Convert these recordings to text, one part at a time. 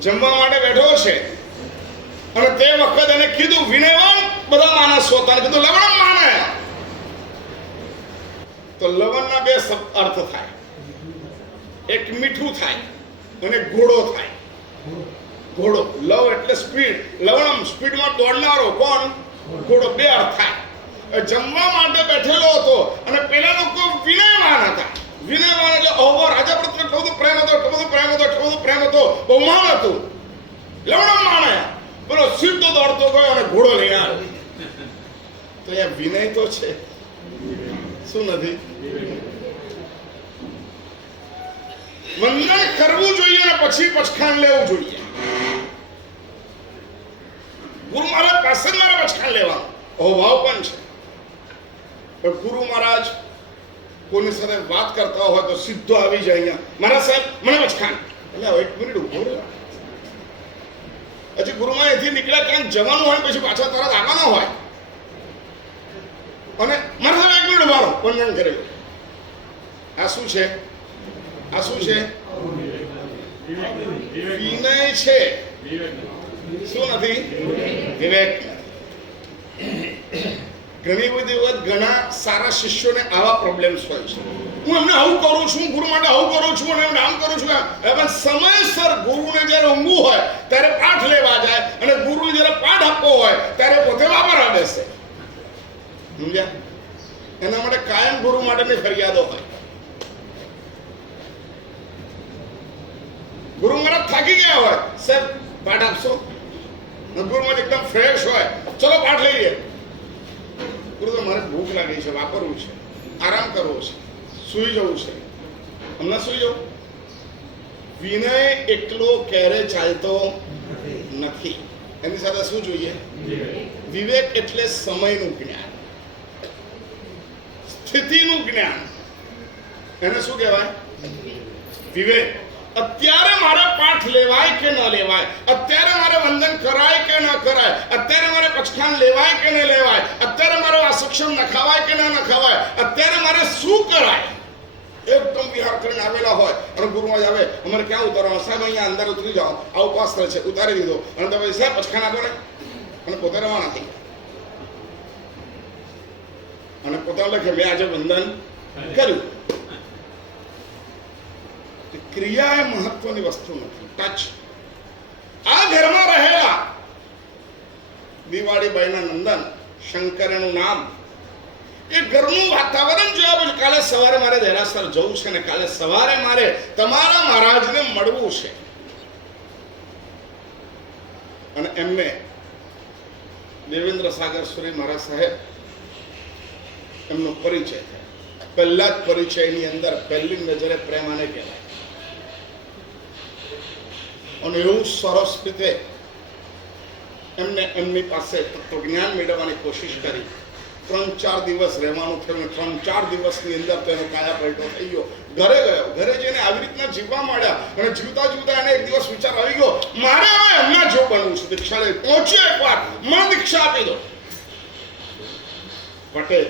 જમવા માટે બેઠો છે અને તે વખત એને કીધું વિનયવાન બધા માણસો હતા, કીધું લવણ માને. તો લવણના બે અર્થ થાય, એક મીઠું થાય અને ઘોડો થાય. ઘોડો, લવ એટલે સ્પીડ, લવણમ સ્પીડમાં દોડનારો, કોણ? ઘોડો. બે અર્થ થાય. જમવા માટે બેઠેલો હતો અને પેલા લોકો વિનયવાન હતા. વિનયવાન એટલે ઓહો, રાજા પ્રત્યે એટલો બધો પ્રેમ હતો, એટલો બધો પ્રેમ હતો, એટલો બધો પ્રેમ હતો, બહુમાન હતું. લવણમ માને પેલો સીધો દોડતો ગયો અને ઘોડો લઈને આવ્યો. તો અહીંયા વિનય તો છે, શું નથી? વંદન કરવું જોઈએ અને પછી પચખાણ લેવું જોઈએ. ગુરુ મહારાજ પાસે જ મારે પચખાણ લેવાનું અહોભાવ પણ છે. ગુરુ મહારાજ કોની સાથે વાત કરતા હોય તો સીધો આવી જાય અહીંયા, મારા સાહેબ મને પચખાણ. એટલે એક મિનિટ ઉભો રહે. હજી ગુરુમાં અહીંથી નીકળ્યા ક્યાંક જવાનું હોય, પછી પાછા તરત આવવાના હોય અને મારા સાહેબ એક મિનિટ ઉભા રહો, વંદન કરેલું. આ શું છે? આ શું છે? વિનય છે. શું નથી? વિવેક. ઘણી બધી વખત ઘણા સારા શિષ્યોને આવા પ્રોબ્લેમ્સ હોય છે. હું એમને આવું કરું છું, ગુરુ માટે આવું કરું છું અને એમને આમ કરું છું, પણ સમયસર ગુરુને જ્યારે ઊંઘવું હોય ત્યારે પાઠ લેવા જાય અને ગુરુને જ્યારે પાઠ આપવો હોય ત્યારે પોતે વાપરવા બેસે. સમજ્યા? એના માટે કાયમ ગુરુ માટેની ફરિયાદો હોય. ગુરુ મહારાજ થાકી ગયા હોય, સાહેબ પાઠ આપશો? ગુરુ મહારાજ એકદમ ફ્રેશ હોય, ચલો પાઠ લઈ લઈએ. ગુરુ તો મારે ભૂખ લાગી છે, વાપરવું છે, આરામ કરવો છે, સુઈ જવું છે, હમણાં સુઈ જવું. વિનય એકલો ક્યારે ચાલતો નથી. એની સાથે શું જોઈએ? વિવેક એટલે સમયનું જ્ઞાન, સ્થિતિનું જ્ઞાન. એને શું કહેવાય? વિવેક. અત્યારે મારે પાઠ લેવાય કે ન લેવાય, અત્યારે મારે વંદન કરાય કે ન કરાય, અત્યારે મારે પચખાણ લેવાય કે ન લેવાય, અત્યારે મારો આ સક્ષમ નખાવાય કે ન નખાવાય, અત્યારે મારે શું કરાય. એકદમ વિહાર કરીને આવેલા હોય અને ગુરુમાં આવે, અમારે ક્યાં ઉતારવાનું? સાહેબ અહીંયા અંદર ઉતરી જાઓ, આ ઉપવાસ કરે છે, ઉતારી દીધો. અને તમે સાહેબ પચખાણ આપો ને, અને પોતે રવાના થઈ અને પોતાને લખે મેં આજે વંદન કર્યું. ક્રિયા એ મહત્વની વસ્તુ નથી, ટચ. આ ઘરમાં રહેલા દિવાળીબાઈના નંદન, શંકરનું નામ, એ ઘરનું વાતાવરણ જોયા પછી કાલે સવારે મારે દેરાસર જવું છે ને કાલે સવારે મારે તમારા મહારાજને મળવું છે. અને એમને દેવેન્દ્ર સાગર સુરી મહારાજ સાહેબ એમનો પરિચય થાય. પહેલા જ પરિચયની અંદર પહેલી નજરે પ્રેમ આને કહેવાય. અને એવું સરસ રીતે એમને એમની પાસે તત્વજ્ઞાન મેળવવાની કોશિશ કરી. 3-4 દિવસ રહેવાનું થયું. 3-4 દિવસની અંદર તેનો કાયા પલટો થઈ ગયો. ઘરે ગયો. ઘરે જઈને આવી રીતના જીવવા માંડ્યા અને જીવતા જીવતા એને એક દિવસ વિચાર આવી ગયો, મારે હવે એમના જો બનવું છે. દીક્ષા લઈ પહોંચ્યો એકવાર, મને દીક્ષા આપી દો. પટેલ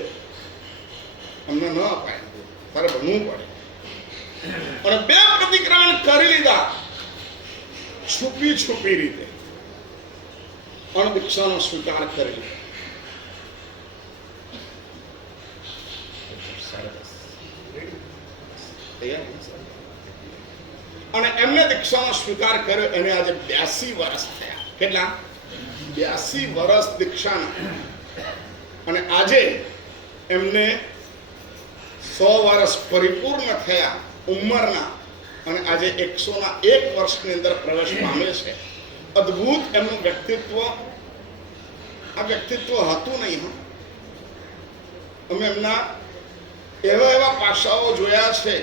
અમને ન અપાય, તારે બનવું પડે. અને 2 પ્રતિક્રમણ કરી લીધા છુપી છુપી રીતે, અને દીક્ષાનો સ્વીકાર કરી લીધો. અને એમને દીક્ષાનો સ્વીકાર કર્યો. એને આજે 82 વર્ષ થયા. કેટલા? 82 વર્ષ દીક્ષાના. અને આજે એમને 100 વર્ષ પરિપૂર્ણ થયા ઉંમરના. અને આજે 101 વર્ષની અંદર પ્રવેશ પામે છે. અદ્ભુત એમનું વ્યક્તિત્વ. આ વ્યક્તિત્વ હતું નહીં. અમે એમના એવા પાસાઓ જોયા છે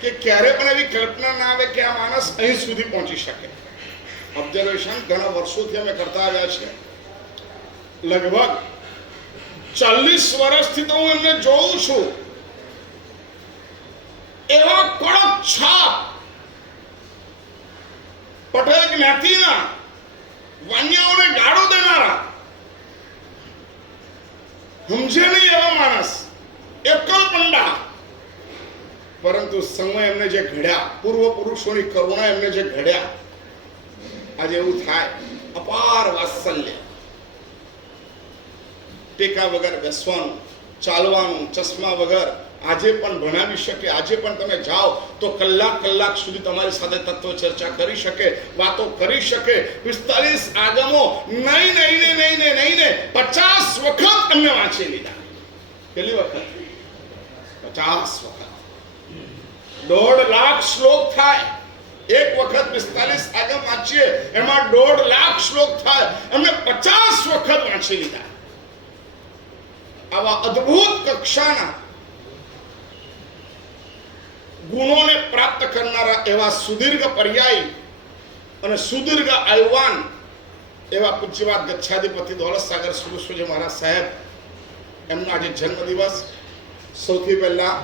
કે ક્યારે પણ એવી કલ્પના ના આવે કે આ માણસ અહીં સુધી પહોંચી શકે. ઓબ્ઝર્વેશન ઘણા વર્ષોથી અમે કરતા આવ્યા છીએ. લગભગ 40 વર્ષથી તો હું એમને જોઉં છું. એવા કડક છાપ પટેલ જ્ઞાતિના વાન્યાઓને ગાળો દેનારા, સમજે નહીં એવા માણસ, એકલ પંડા. પરંતુ સમય એમને જે ઘડ્યા, પૂર્વ પુરુષોની કરુણા એમને જે ઘડ્યા, આજે એવું થાય અપાર વાત્સલ્ય, ટેકા વગર બેસવાનું, ચાલવાનું, ચશ્મા વગર આજે પણ ભણાવી શકે. આજે પણ તમે જાઓ તો કલાક સુધી તમારી સાથે તત્વ ચર્ચા કરી શકે, વાતો કરી શકે. 45 આગમો નહીં 50 વખત અમને વાંચી લીધા. કેટલી વખત? 50 વખત. 1.5 લાખ શ્લોક થાય. એક વખત 45 આગમ વાંચીએ એમાં 1.5 લાખ શ્લોક થાય. અમને 50 વખત વાંચી લીધા. આવા અદ્ભુત કક્ષાના ગુણોને પ્રાપ્ત કરનારા એવા સુદીર્ઘ પર્યાયી અને સુદીર્ઘ આયુવાન એવા પૂજ્યવાદ ગચ્છાધિપતિ દોલતસાગર સુરસુજી મહારાજ સાહેબ, એમનો આજે જન્મદિવસ. સૌથી પહેલા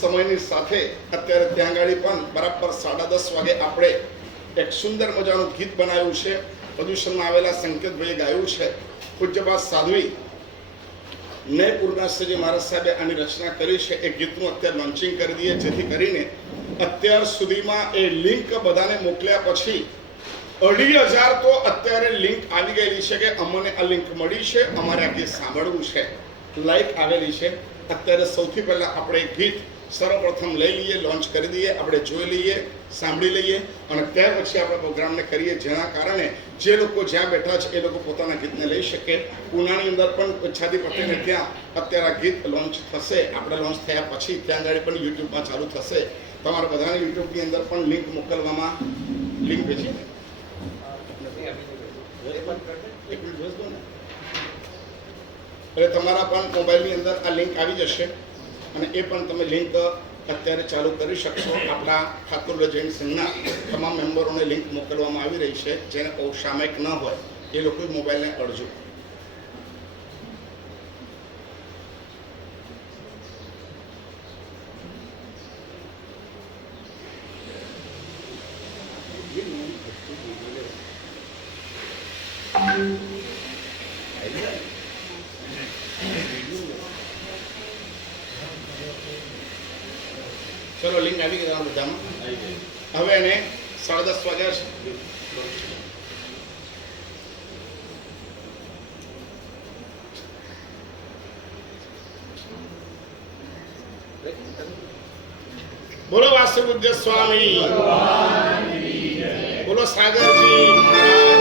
સમયની સાથે અત્યારે ત્યાં આગળ પણ બરાબર 10:30 વાગે આપણે એક સુંદર મજાનું ગીત બનાવ્યું છે. પ્રદૂષણમાં આવેલા સંકેતભાઈએ ગાયું છે. પૂજ્યપાદ સાધ્વી નય પૂર્ણાશ્રયજી મહારાજ સાહેબે આની રચના કરી છે. એ ગીતનું અત્યારે લોન્ચિંગ કરી દઈએ, જેથી કરીને અત્યાર સુધીમાં એ લિંક બધાને મોકલ્યા પછી 2,500 તો અત્યારે લિંક આવી ગયેલી છે કે અમને આ લિંક મળી છે, અમારે આ ગીત સાંભળવું છે, લાઈક આવેલી છે. અત્યારે સૌથી પહેલા આપણે ગીત સર્વપ્રથમ લઈ લઈએ, લોન્ચ કરી દઈએ, આપણે જોઈ લઈએ, સાંભળી લઈએ અને ત્યાર પછી આપણે પ્રોગ્રામને કરીએ, જેના કારણે જે લોકો જ્યાં બેઠા છે એ લોકો પોતાના ગીતને લઈ શકે. પૂનાની અંદર પણ ગચ્છાધિપતિને ત્યાં અત્યારે આ ગીત લોન્ચ થશે. આપણે લોન્ચ થયા પછી ત્યાં આગળ પણ યુટ્યુબમાં ચાલુ થશે. તમારા બધાને યુટ્યુબની અંદર પણ લિંક મોકલવામાં, લિંક ભેજી એટલે તમારા પણ મોબાઈલની અંદર આ લિંક આવી જશે અને એ પણ તમે લિંક અત્યારે ચાલુ કરી શકશો. આપણા ઠાકોર જૈન સંઘના તમામ મેમ્બરોને લિંક મોકલવામાં આવી રહી છે. જેને સામાયિક ન હોય એ લોકો મોબાઈલને અડજો. ચલો લિંક આવી ગઈ બધામાં. હવે એને 10:30 વાગ્યા છે. બોલો વાસુદેવ સ્વામી, બોલો સાગરજી મહારાજ.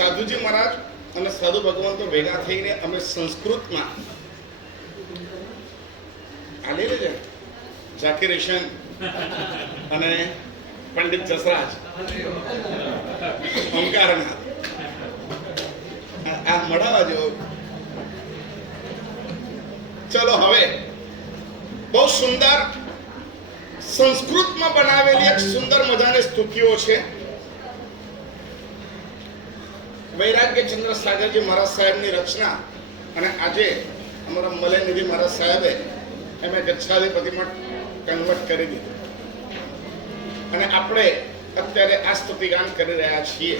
સાધુજી મહારાજ અને સાધુ ભગવંતો ભેગા થઈને અમે સંસ્કૃતમાં આલેલે છે ઝાકીર હુસૈન અને પંડિત જસરાજ ઓમકારના આ મળાવા જેવો. ચલો હવે બહુ સુંદર સંસ્કૃતમાં બનાવેલી એક સુંદર મજાની સ્તુતિઓ છે. વૈરાગ્ય ચંદ્ર સાગરજી મહારાજ સાહેબની રચના અને આજે અમારા મલયનિધિ મહારાજ સાહેબે એમ ગચ્છાધિપતિમાં કન્વર્ટ કરી દીધું અને આપણે અત્યારે આ સ્તુતિગાન કરી રહ્યા છીએ.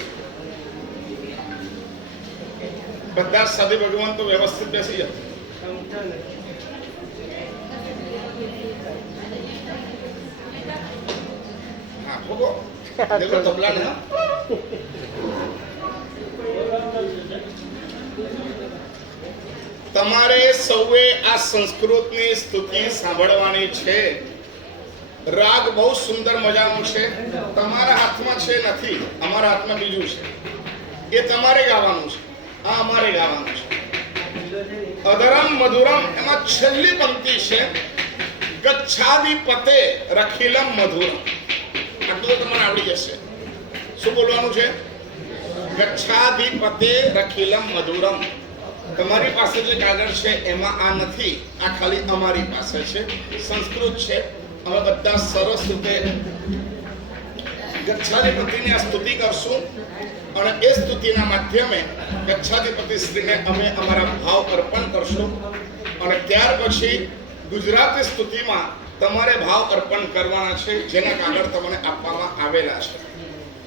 બધા સાધુ ભગવાન તો વ્યવસ્થિત બેસી જાઓ. હા ભોગો તબલા ને તમારે સૌએ આ સંસ્કૃતની સ્તુતિ સાંભળવાની છે. રાગ બહુ સુંદર મજાનું છે. તમારા હાથમાં છે નથી, અમારા હાથમાં બીજું છે. એ તમારે ગાવાનું છે, આ અમારે ગાવાનું છે. અધરમ મધુરમ એમાં છેલ્લી પંક્તિ છે ગચ્છાધિપતે રખિલમ મધુરમ. આટલું તમારે આવડી જશે. શું બોલવાનું છે? ગચ્છાધિપતે રખિલમ મધુરમ. તમારી પાસે જે કાગળ છે એમાં આ નથી, આ ખાલી અમારી પાસે છે, સંસ્કૃત છે. અમે બધા સરસ રીતે ગચ્છાધિપતિની આ સ્તુતિ કરશું અને એ સ્તુતિના માધ્યમે ગચ્છાધિપતિ શ્રીને અમે અમારા ભાવ અર્પણ કરશું અને ત્યાર પછી ગુજરાતી સ્તુતિમાં તમારે ભાવ અર્પણ કરવાના છે, જેના કાગળ તમને આપવામાં આવેલા છે.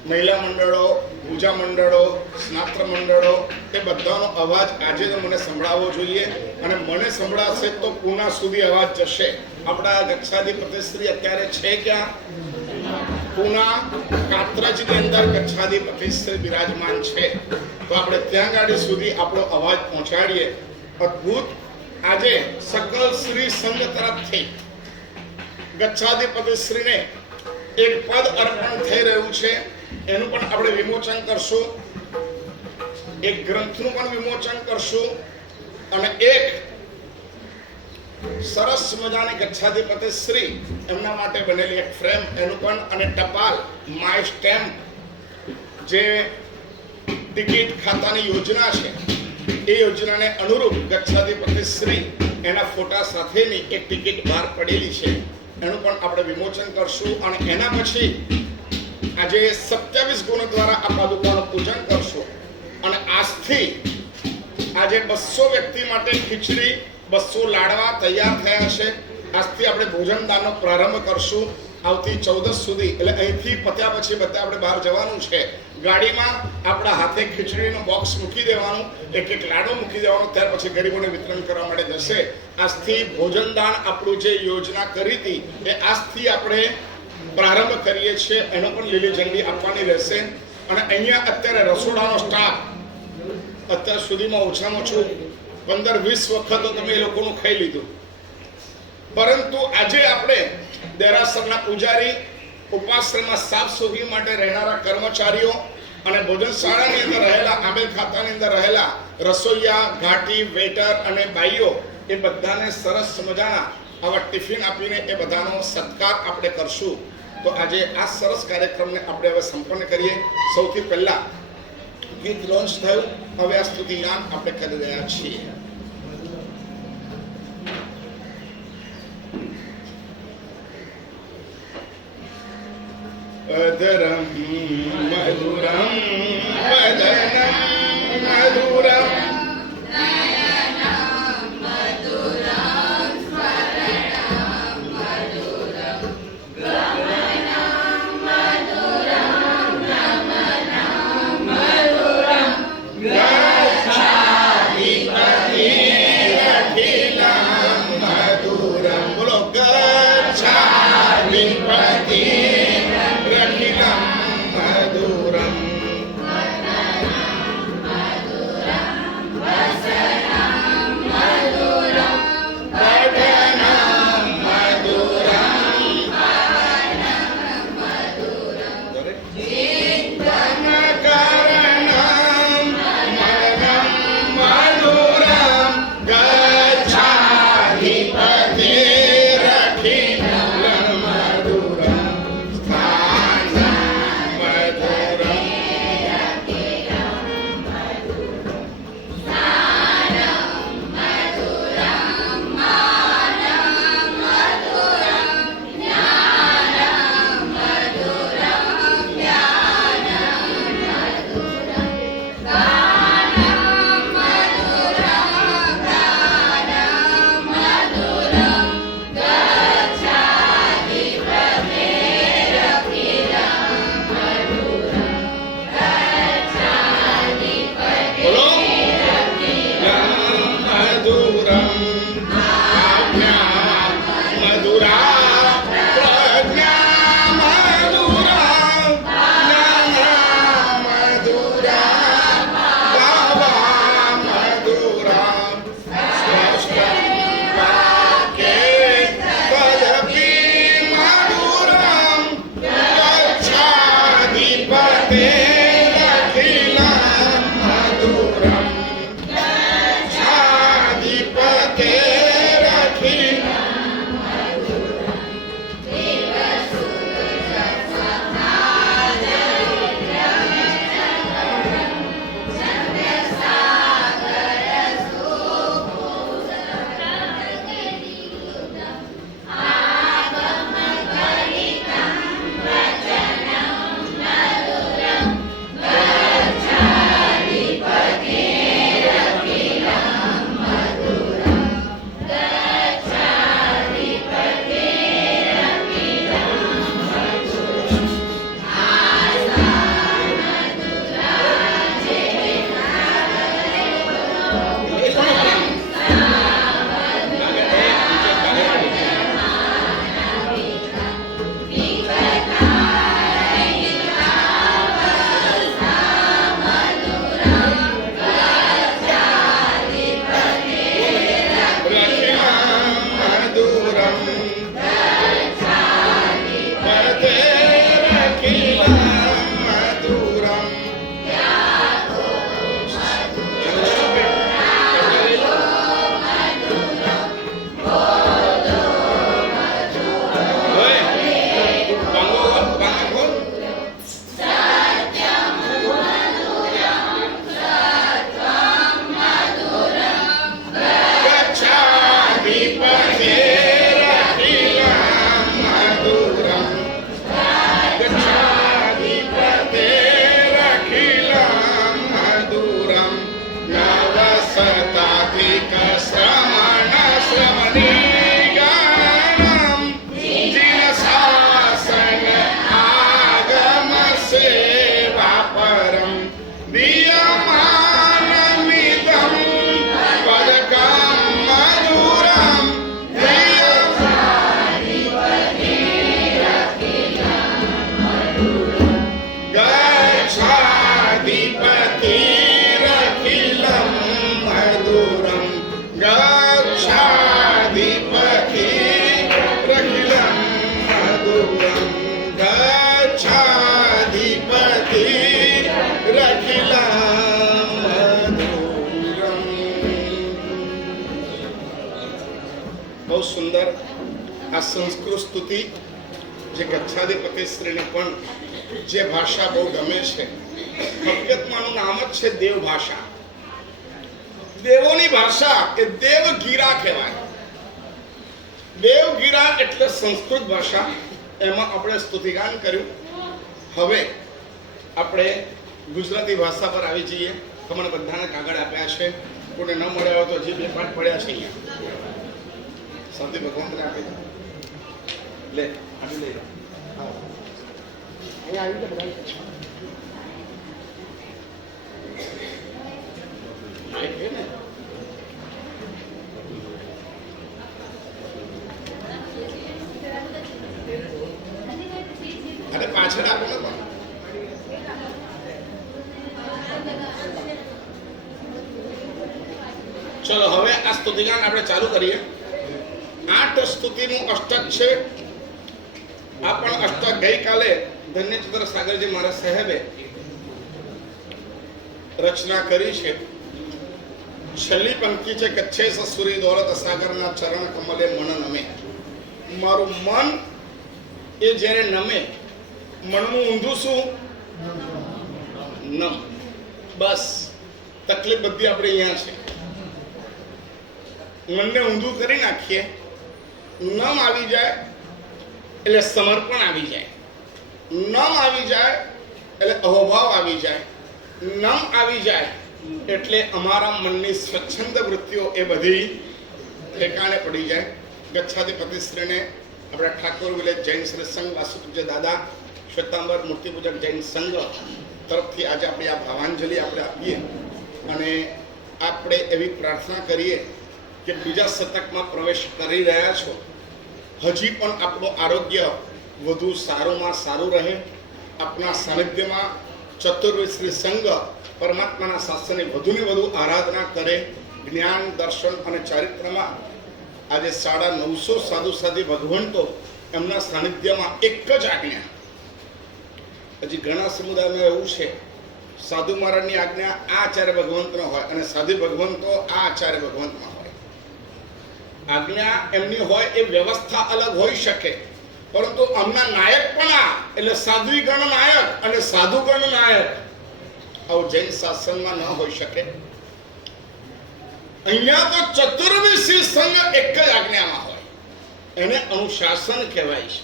મહિલા મંડળો, પૂજા મંડળો, સ્નાત્ર મંડળો, એ બધાનો અવાજ આજે તો મને સંભળાવવો જોઈએ અને મને સંભળાશે તો પૂના સુધી અવાજ જશે. આપણા ગચ્છાધિપતિ શ્રી અત્યારે છે ક્યાં? પૂના કાત્રજની અંદર ગચ્છાધિપતિ શ્રી બિરાજમાન છે. તો આપણે ત્યાં ગાડી સુધી આપણો અવાજ પહોંચાડીએ. અદ્ભુત. આજે સકલ શ્રી સંઘ તરફથી ગચ્છાધિપતિ શ્રીને એક પદ અર્પણ થઈ રહ્યું છે. એનું પણ આપણે વિમોચન કરશું, એક ગ્રંથનું પણ વિમોચન કરશું અને એક સરસ મજાની ગચ્છાધિપતિ શ્રી એમના માટે બનેલી એક ફ્રેમ એનું પણ અને ટપાલ માય સ્ટેમ્પ જે ટિકિટ ખાતાની યોજના છે એ યોજનાને અનુરૂપ ગચ્છાધિપતિ શ્રી એના ફોટા સાથેની એક ટિકિટ બહાર પડેલી છે એનું પણ આપણે વિમોચન કરશું અને એના પછી આજે 27 ગુણ દ્વારા આ પાદુકાનું આજથી આજે 200 વ્યક્તિ માટે ખીચડી 200 લાડવા તૈયાર થયા છે. આજથી આપણે ભોજનદાનનો પ્રારંભ કરશું. આવતી 14 સુધી એટલે અહીંથી પત્યા પછી બધા આપણે બહાર જવાનું છે. ગાડીમાં આપણા હાથે ખીચડીનું બોક્સ મૂકી દેવાનું, એક એક લાડો મૂકી દેવાનો, ત્યાર પછી ગરીબોને વિતરણ કરવા માટે જશે. આજથી ભોજનદાન આપણું જે યોજના કરી હતી એ આજથી આપણે પ્રારંભ કરીએ છીએ. એનો પણ લીલી ઝંડી આપવાની રહેશે. અને અહીંયા અત્યારે રસોડાનો સ્ટાફ અત્યાર સુધીમાં ઓછામાં ઓછું 15-20 વખત તો તમે એ લોકોનું ખાઈ લીધું. પરંતુ આજે આપણે દેરાસરના પૂજારી, ઉપાશ્રમમાં સાફ સફાઈ માટે રહેનારા કર્મચારીઓ અને ભોજનશાળાની અંદર રહેલા, આંબેલ ખાતાની અંદર રહેલા રસોઈયા, ઘાટી, વેટર અને બાઈઓ એ બધાને સરસ મજાના આવા ટિફિન આપીને એ બધાનો સત્કાર આપણે કરશું. તો આજે આ સરસ કાર્યક્રમને આપણે હવે સંપન્ન કરીએ. સૌથી પહેલા ગીત લોન્ચ થયું, હવે આ સ્તુતિગાન આપણે કરી રહ્યા છીએ. અદરમ મધુરમ વદનમ મધુરમ સુંદર આ સંસ્કૃત સ્તુતિ જે ગચ્છાધિપતિ શ્રીને પણ જે ભાષા બહુ ગમે છે, હકીકતમાંનું નામ જ છે દેવ ભાષા. દેવોની ભાષા એ દેવગીરા કહેવાય. દેવગીરા એટલે સંસ્કૃત ભાષા. એમાં આપણે સ્તુતિગાન કર્યું. હવે આપણે ગુજરાતી ભાષા પર આવી જઈએ. તમને બધાને કાગળ આપ્યા છે. કોઈને ન મળ્યા હોય તો હજી 2 પાઠ પડ્યા છે અહીંયા. સૌથી ભગવાનને આપી દો. લે આપી લઈ લો. અહીંયા આવી બધા અરે પાછળ આપો ને પણ. ચલો હવે આ સ્તુતિગાન આપણે ચાલુ કરીએ. 8 સ્તુતિનું અષ્ટક છે. આ પણ અષ્ટક ગઈકાલે ધન્યચંદ્ર સાગરજી મહારાજ સાહેબે રચના કરી છે. છેલ્લી પંક્તિ છે કચ્છે સસુરી દોલત સાગરના ચરણ કમલે મન નમે. મારું મન એ જ્યારે નમે, મનનું ઊંધું શું? નમ. બસ તકલીફ બધી આપણે અહીંયા છે. મનને ઊંધું કરી નાખીએ, નમ આવી જાય એટલે સમર્પણ આવી જાય. નમ આવી જાય એટલે અહોભાવ આવી જાય. નમ આવી જાય એટલે અમારા મનની સ્વચ્છંદ વૃત્તિઓ એ બધી ઠેકાણે પડી જાય. ગચ્છાધિપતિ શ્રીને આપણા ઠાકોર વિલેજ જૈન શ્રી સંઘ વાસુપૂજ્ય દાદા શ્વેતાંબર મૂર્તિપૂજક જૈન સંઘ તરફથી આજે આપણે આ ભાવાંજલિ આપણે આપીએ અને આપણે એવી પ્રાર્થના કરીએ કે બીજા શતકમાં પ્રવેશ કરી રહ્યા છો, હજી પણ આપણું આરોગ્ય વધુ સારુંમાં સારું રહે. આપણા સાનિધ્યમાં ચતુર્વિશ્રી સંઘ પરમાત્માના શાસ્ત્રની વધુને વધુ આરાધના કરે. જ્ઞાન, દર્શન અને ચારિત્રમાં આજે 950 સાધુ સાધી ભગવંતો એમના સાનિધ્યમાં એક જ આજ્ઞા. હજી ઘણા સમુદાયમાં એવું છે, સાધુ મહારાજની આજ્ઞા આ આચાર્ય ભગવંતનો હોય અને સાધુ ભગવંતો આ આચાર્ય ભગવંતમાં હોય. આજ્ઞા એમની હોય એ વ્યવસ્થા અલગ હોઈ શકે, પરંતુ આમના નાયક પણ આ એટલે સાધ્વી ગણ નાયક અને સાધુ ગણ નાયક આવું જૈન શાસનમાં ન હોઈ શકે. અહીંયા તો ચતુર્વિશી સંઘ એક જ આજ્ઞામાં હોય, એને અનુશાસન કહેવાય છે.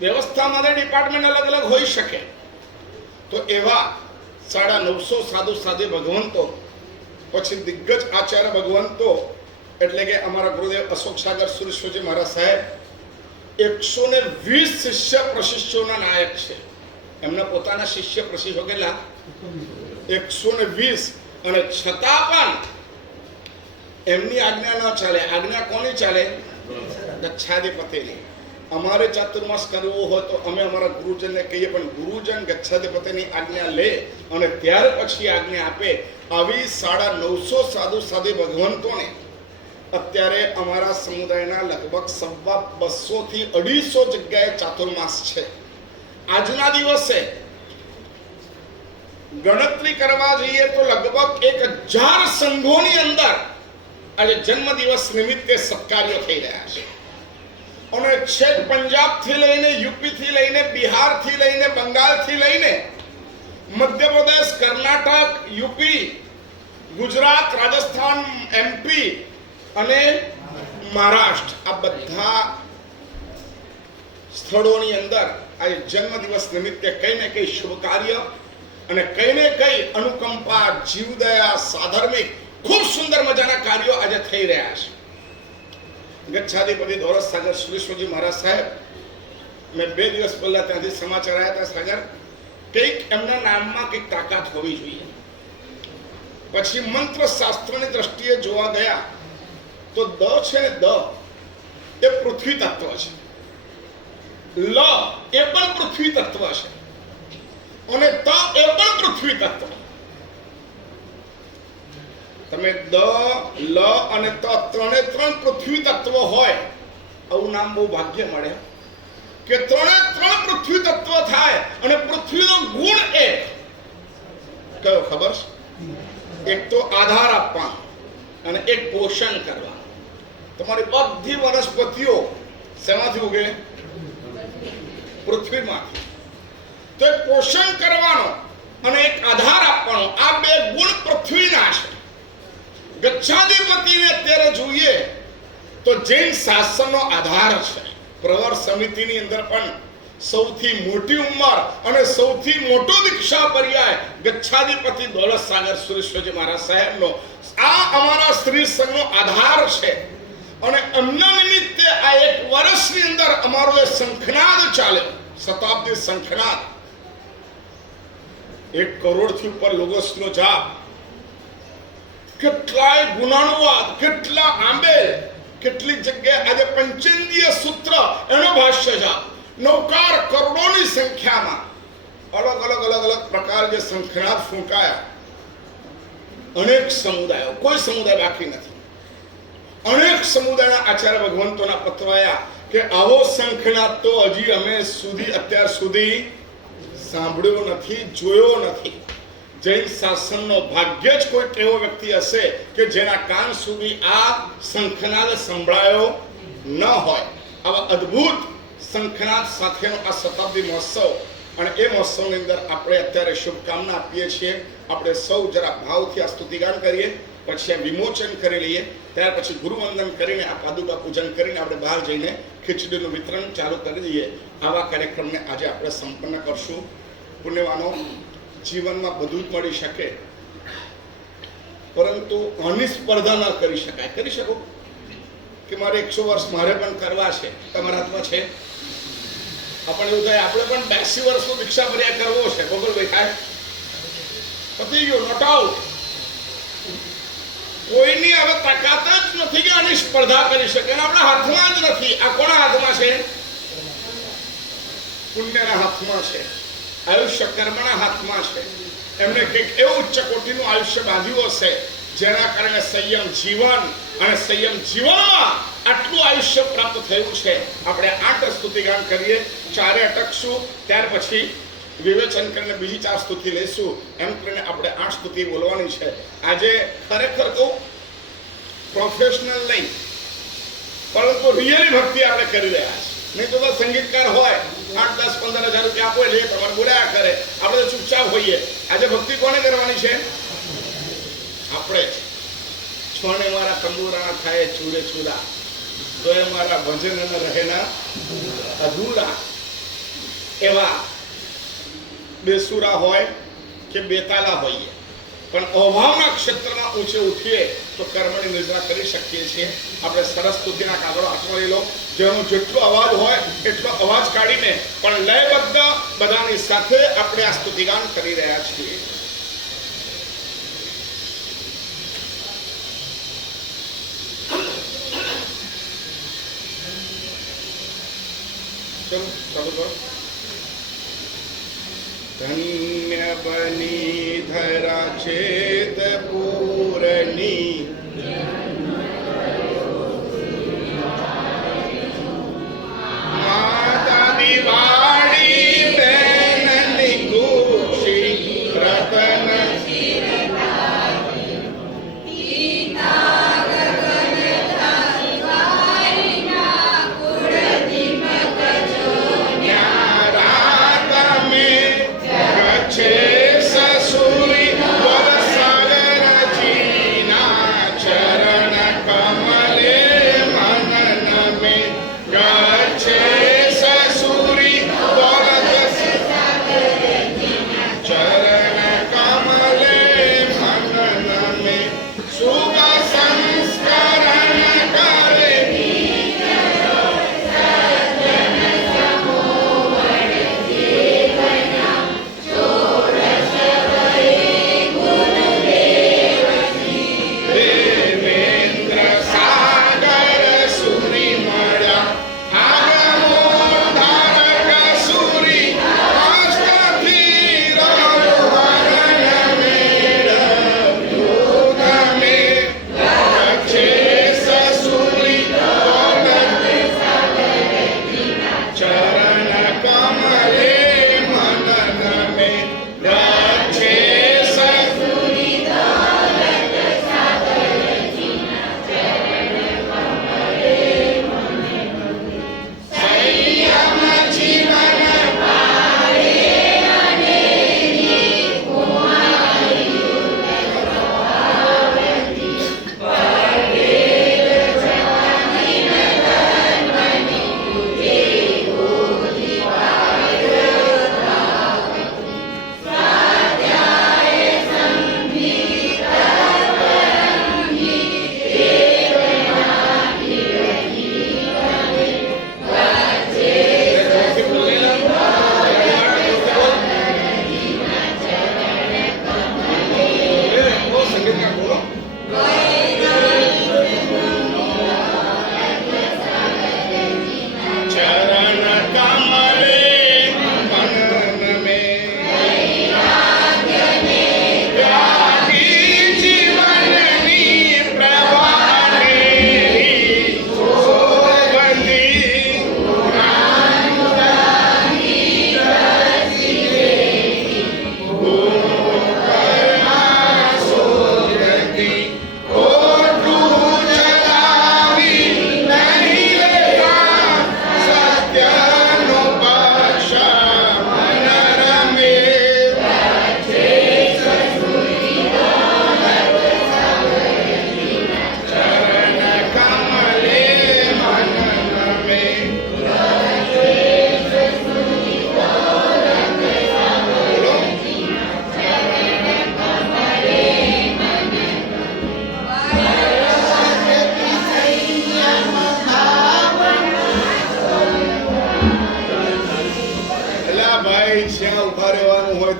વ્યવસ્થા માટે ડિપાર્ટમેન્ટ અલગ અલગ હોઈ શકે. તો એવા 950 સાધુ સાધી ભગવંતો, પછી દિગ્ગજ આચાર્ય ભગવંતો એટલે કે અમારા ગુરુદેવ અશોક સાગર સુરેશ્વરજી મહારાજ સાહેબ 120 શિષ્ય પ્રશિષ્યોના નાયક છે. એમના પોતાના શિષ્ય પ્રશિષ્યો કેટલા? 120. અને છતાં પણ એમની આજ્ઞા ન ચાલે. આજ્ઞા કોની ચાલે? ગચ્છાધિપતિની. અમારે ચાતુર્માસ કરવું હોય તો અમે અમારા ગુરુજનને કહીએ, પણ ગુરુજન ગચ્છાધિપતિની આજ્ઞા લે અને ત્યાર પછી આજ્ઞા આપે. આવી 950 સાધુ સાધી ભગવંતોને અત્યારે અમારા સમુદાયના લગભગ 250 થી 250 જગ્યાએ ચાતુર્માસ છે. આજના દિવસે ગણતરી કરવા જઈએ તો લગભગ 1000 સંઘોની અંદર આજે જન્મદિવસ નિમિત્તે સત્કાર્યો થઈ રહ્યા છે. અને છેક પંજાબથી લઈને, યુપીથી લઈને, બિહારથી લઈને, બંગાળથી લઈને, મધ્યપ્રદેશ, કર્ણાટક, યુપી, ગુજરાત, રાજસ્થાન, એમપી અને મહારાષ્ટ્ર આ બધા સ્થળોની અંદર આજે જન્મદિવસ નિમિત્તે કંઈ ને કંઈ શુભ કાર્ય અને કંઈ ને કંઈ અનુકંપા, જીવદયા, સાધર્મિક ખૂબ સુંદર મજાના કાર્યો આજે થઈ રહ્યા છે. ગચ્છાધિપતિ દોલત સાગર સુરેશ્વરજી મહારાજ સાહેબ, મેં 2 દિવસ પહેલા ત્યાંથી સમાચાર આવ્યા હતા. સાગર કંઈક એમના નામમાં કંઈક તાકાત હોવી જોઈએ. પછી મંત્ર શાસ્ત્રની દ્રષ્ટિએ જોવા ગયા તો દ છે ને, દ એ પૃથ્વી તત્વ છે. લ એ પણ પૃથ્વી તત્વ છે અને ત એ પણ પૃથ્વી તત્વ. તમે દ, લ અને ત ત્રણે ત્રણ પૃથ્વી તત્વ હોય આવું નામ બહુ ભાગ્ય મળે કે ત્રણે ત્રણ પૃથ્વી તત્વ થાય. અને પૃથ્વીનો ગુણ એક કયો ખબર છે? એક તો આધાર આપવાનો અને એક પોષણ કરવાનું. તમારી બધી વનસ્પતિઓ શેમાંથી ઉગે? પૃથ્વીમાંથી. તો એક પોષણ કરવાનો અને એક આધાર આપવાનો, આ બે ગુણ પૃથ્વીના છે. ગચ્છાધિપતિને અત્યારે જોઈએ તો જૈન શાસનનો આધાર છે. પ્રવર સમિતિની અંદર પણ સૌથી મોટી ઉંમર અને સૌથી મોટો દીક્ષા પર્યાય ગચ્છાધિપતિ દોલત સાગર સુરેશ્વરજી મહારાજ સાહેબનો આ અમારા સ્ત્રી સંઘનો આધાર છે. અને એમના નિમિત્તે આ એક વર્ષની અંદર અમારો એ શંખનાદ ચાલ્યો, શતાબ્દી શંખનાદ. 1 કરોડથી ઉપર લોગોસનો જાપ, કેટલાય ગુણાણુવાદ, કેટલા આંબેલ, કેટલી જગ્યાએ આજે પંચેન્દ્રિય સૂત્ર એનો ભાષ્ય જાપ, 9 કરોડોની સંખ્યામાં અલગ અલગ અલગ અલગ પ્રકાર જે શંખનાદ ફૂંકાયા. અનેક સમુદાયો, કોઈ સમુદાય બાકી નથી. અનેક સમુદાયના આચાર્ય ભગવંતોના પત્રવાયા કે આવો શંખનાદ તો હજી અમે અત્યાર સુધી સાંભળ્યો નથી, જોયો નથી. જૈન શાસનનો ભાગ્ય જ કોઈક એવો વ્યક્તિ હશે કે જેના કાન સુધી આ શંખનાદ સંભળાયો ન હોય. આવા અદ્ભુત શંખનાદ સાથેનો આ શતાબ્દી મહોત્સવ, અને એ મહોત્સવની અંદર આપણે અત્યારે શુભકામના આપીએ છીએ. આપણે સૌ જરા ભાવથી આ સ્તુતિગાન કરીએ, પછી આ વિમોચન કરી લઈએ. ત્યાર પછી ગુરુવંદન કરીને આ પાદુકા પૂજન કરીને આપણે બહાર જઈને ખીચડીનું વિતરણ ચાલુ કરી દઈએ. આવા કાર્યક્રમને આજે આપણે સંપન્ન કરશું. પુણ્યવાનો, જીવનમાં બધું જ મળી શકે, પરંતુ આની સ્પર્ધા ન કરી શકાય. કરી શકો કે મારે 100 વર્ષ મારે પણ કરવા છે, તમારા હાથમાં છે. આપણે એવું થાય આપણે પણ 82 વર્ષનો દીક્ષા પર્યાય કરવો છે, ગોગલભાઈ થાય પતી ગયો, નોટ આઉટ. કોઈની હવે તાકાત જ નથી કે આની સ્પર્ધા કરી શકે. આપણા હાથમાં જ નથી. આ કોના હાથમાં છે? પુણ્યના હાથમાં છે, આયુષ્ય કર્મના હાથમાં છે. એમને કંઈક એવું ઉચ્ચ કોટીનું આયુષ્ય બાંધ્યું હશે જેના કારણે સંયમ જીવન, અને સંયમ જીવનમાં આટલું આયુષ્ય પ્રાપ્ત થયું છે. આપણે 8 સ્તુતિગાન કરીએ, 4 અટકશું, ત્યાર પછી વિવેચન કરીને બીજી 4 સ્તુતિ લઈશું. એમ કરીને આપણે 8 સ્તુતિ બોલવાની છે. આજે ખરેખર તો પ્રોફેશનલ નહીં, પરંતુ રિયલી ભક્તિ આપણે કરી રહ્યા છીએ. નહીં તો સંગીતકાર હોય 8, 10, 15 હજાર રૂપિયા આપો એટલે તમારે બોલાયા કરે, આપણે તો ચૂપચાપ હોઈએ. આજે ભક્તિ કોને કરવાની છે? આપણે. છોને મારા તંબુરા થાય ચૂરે ચૂરા, તો એ મારા ભજન રહેના અધૂરા. એવા બેસુરા હોય કે બેતાલા હોઈએ, પણ અભાવના ક્ષેત્રમાં ઊંચે ઉઠીએ તો કર્મની નિર્જરા કરી શકીએ છીએ. આપણે સરસ સ્તુતિના કાગળો હાથમાં લઈ લો, જેનો જેટલો અવાજ હોય એટલો અવાજ કાઢીને પણ લયબદ્ધ બધાની સાથે આપણે આ સ્તુતિગાન કરી રહ્યા છીએ. ચલો ચાલુ કરો. ધન્ય બની ધરા ચેત પૂરની, માતા દિવાળી બેનની ખુશી રતન સસુરી વરસ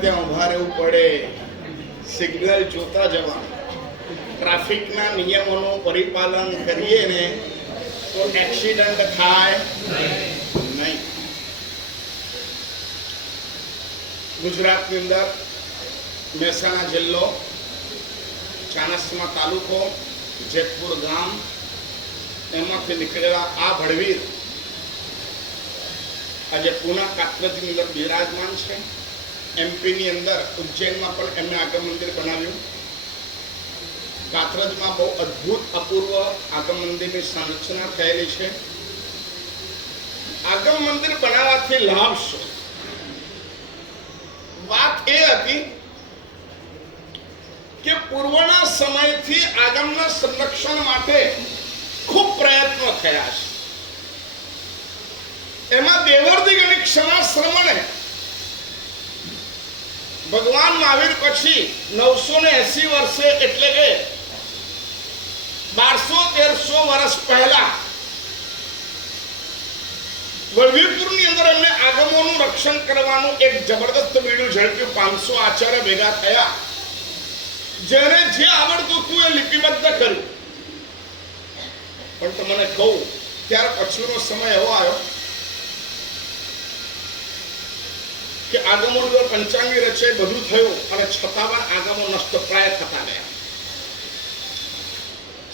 ત્યાં ઉભા રહેવું પડે, સિગ્નલ જોતા જવાનું. ટ્રાફિકના નિયમોનું પરિપાલન કરીએ ને તો એક્સિડન્ટ થાય નહીં. ગુજરાતની અંદર મહેસાણા જિલ્લો, ચાણસ્મા તાલુકો, જેતપુર ગામ, એમાંથી નીકળેલા આ ભડવીર આજે પૂના કાત્રજની અંદર બિરાજમાન છે. એમપીની અંદર ઉજ્જૈનમાં પણ એમને આગમ મંદિર બનાવ્યું. કાત્રજમાં બહુ અદ્ભુત અપૂર્વ આગમ મંદિરની સંરચના થયેલી છે. આગમ મંદિર બનાવવાથી લાભ શું? વાત એ હતી કે પૂર્વના સમયથી આગમના સંરક્ષણ માટે ખૂબ પ્રયત્નો થયા છે. એમાં દેવર્દી ગણિત ક્ષમાશ્રમણે ભગવાન મહાવીર પછી 980 વર્ષે એટલે કે 1200-1300 વર્ષ પહેલા વલભીપુરની અંદર એમને આગમોનું રક્ષણ કરવાનું એક જબરદસ્ત બીડું ઝડપ્યું. 500 આચાર્ય ભેગા થયા, જેને જે આવડતું હતું એ લિપિબદ્ધ કર્યું. પણ તમને કહું, ત્યાર પછીનો સમય એવો આવ્યો કે આગમો પંચાંગી રચે, બધું થયું, અને છતાં પણ આગમો નષ્ટપ્રાય થતા ગયા.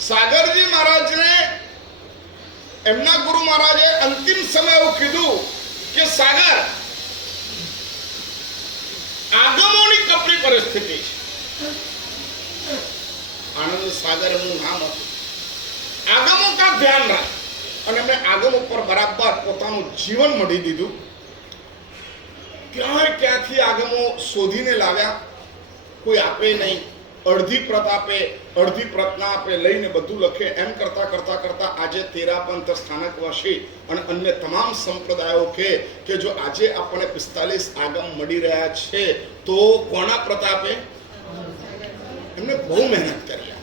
સાગરજી મહારાજને એમના ગુરુ મહારાજે અંતિમ સમય એવું કીધું કે સાગર, આગમોની કપરી પરિસ્થિતિ છે. આનંદ સાગર એમનું નામ હતું. આગમો કા ધ્યાન રાખ. અને એમણે આગમ ઉપર બરાબર પોતાનું જીવન મળી દીધું. ક્યાંથી આગમો શોધીને લાવ્યા, કોઈ આપે નહીં. અડધી પ્રત આપે, અડધી પ્રત ના આપે, લઈને બધું લખે. એમ કરતા કરતા કરતા આજે તેરાપંથ, સ્થાનકવાસી અને અન્ય તમામ સંપ્રદાયો કે જો આજે આપણને 45 આગમ મળી રહ્યા છે તો કોના પ્રતાપે? એમને બહુ મહેનત કરી.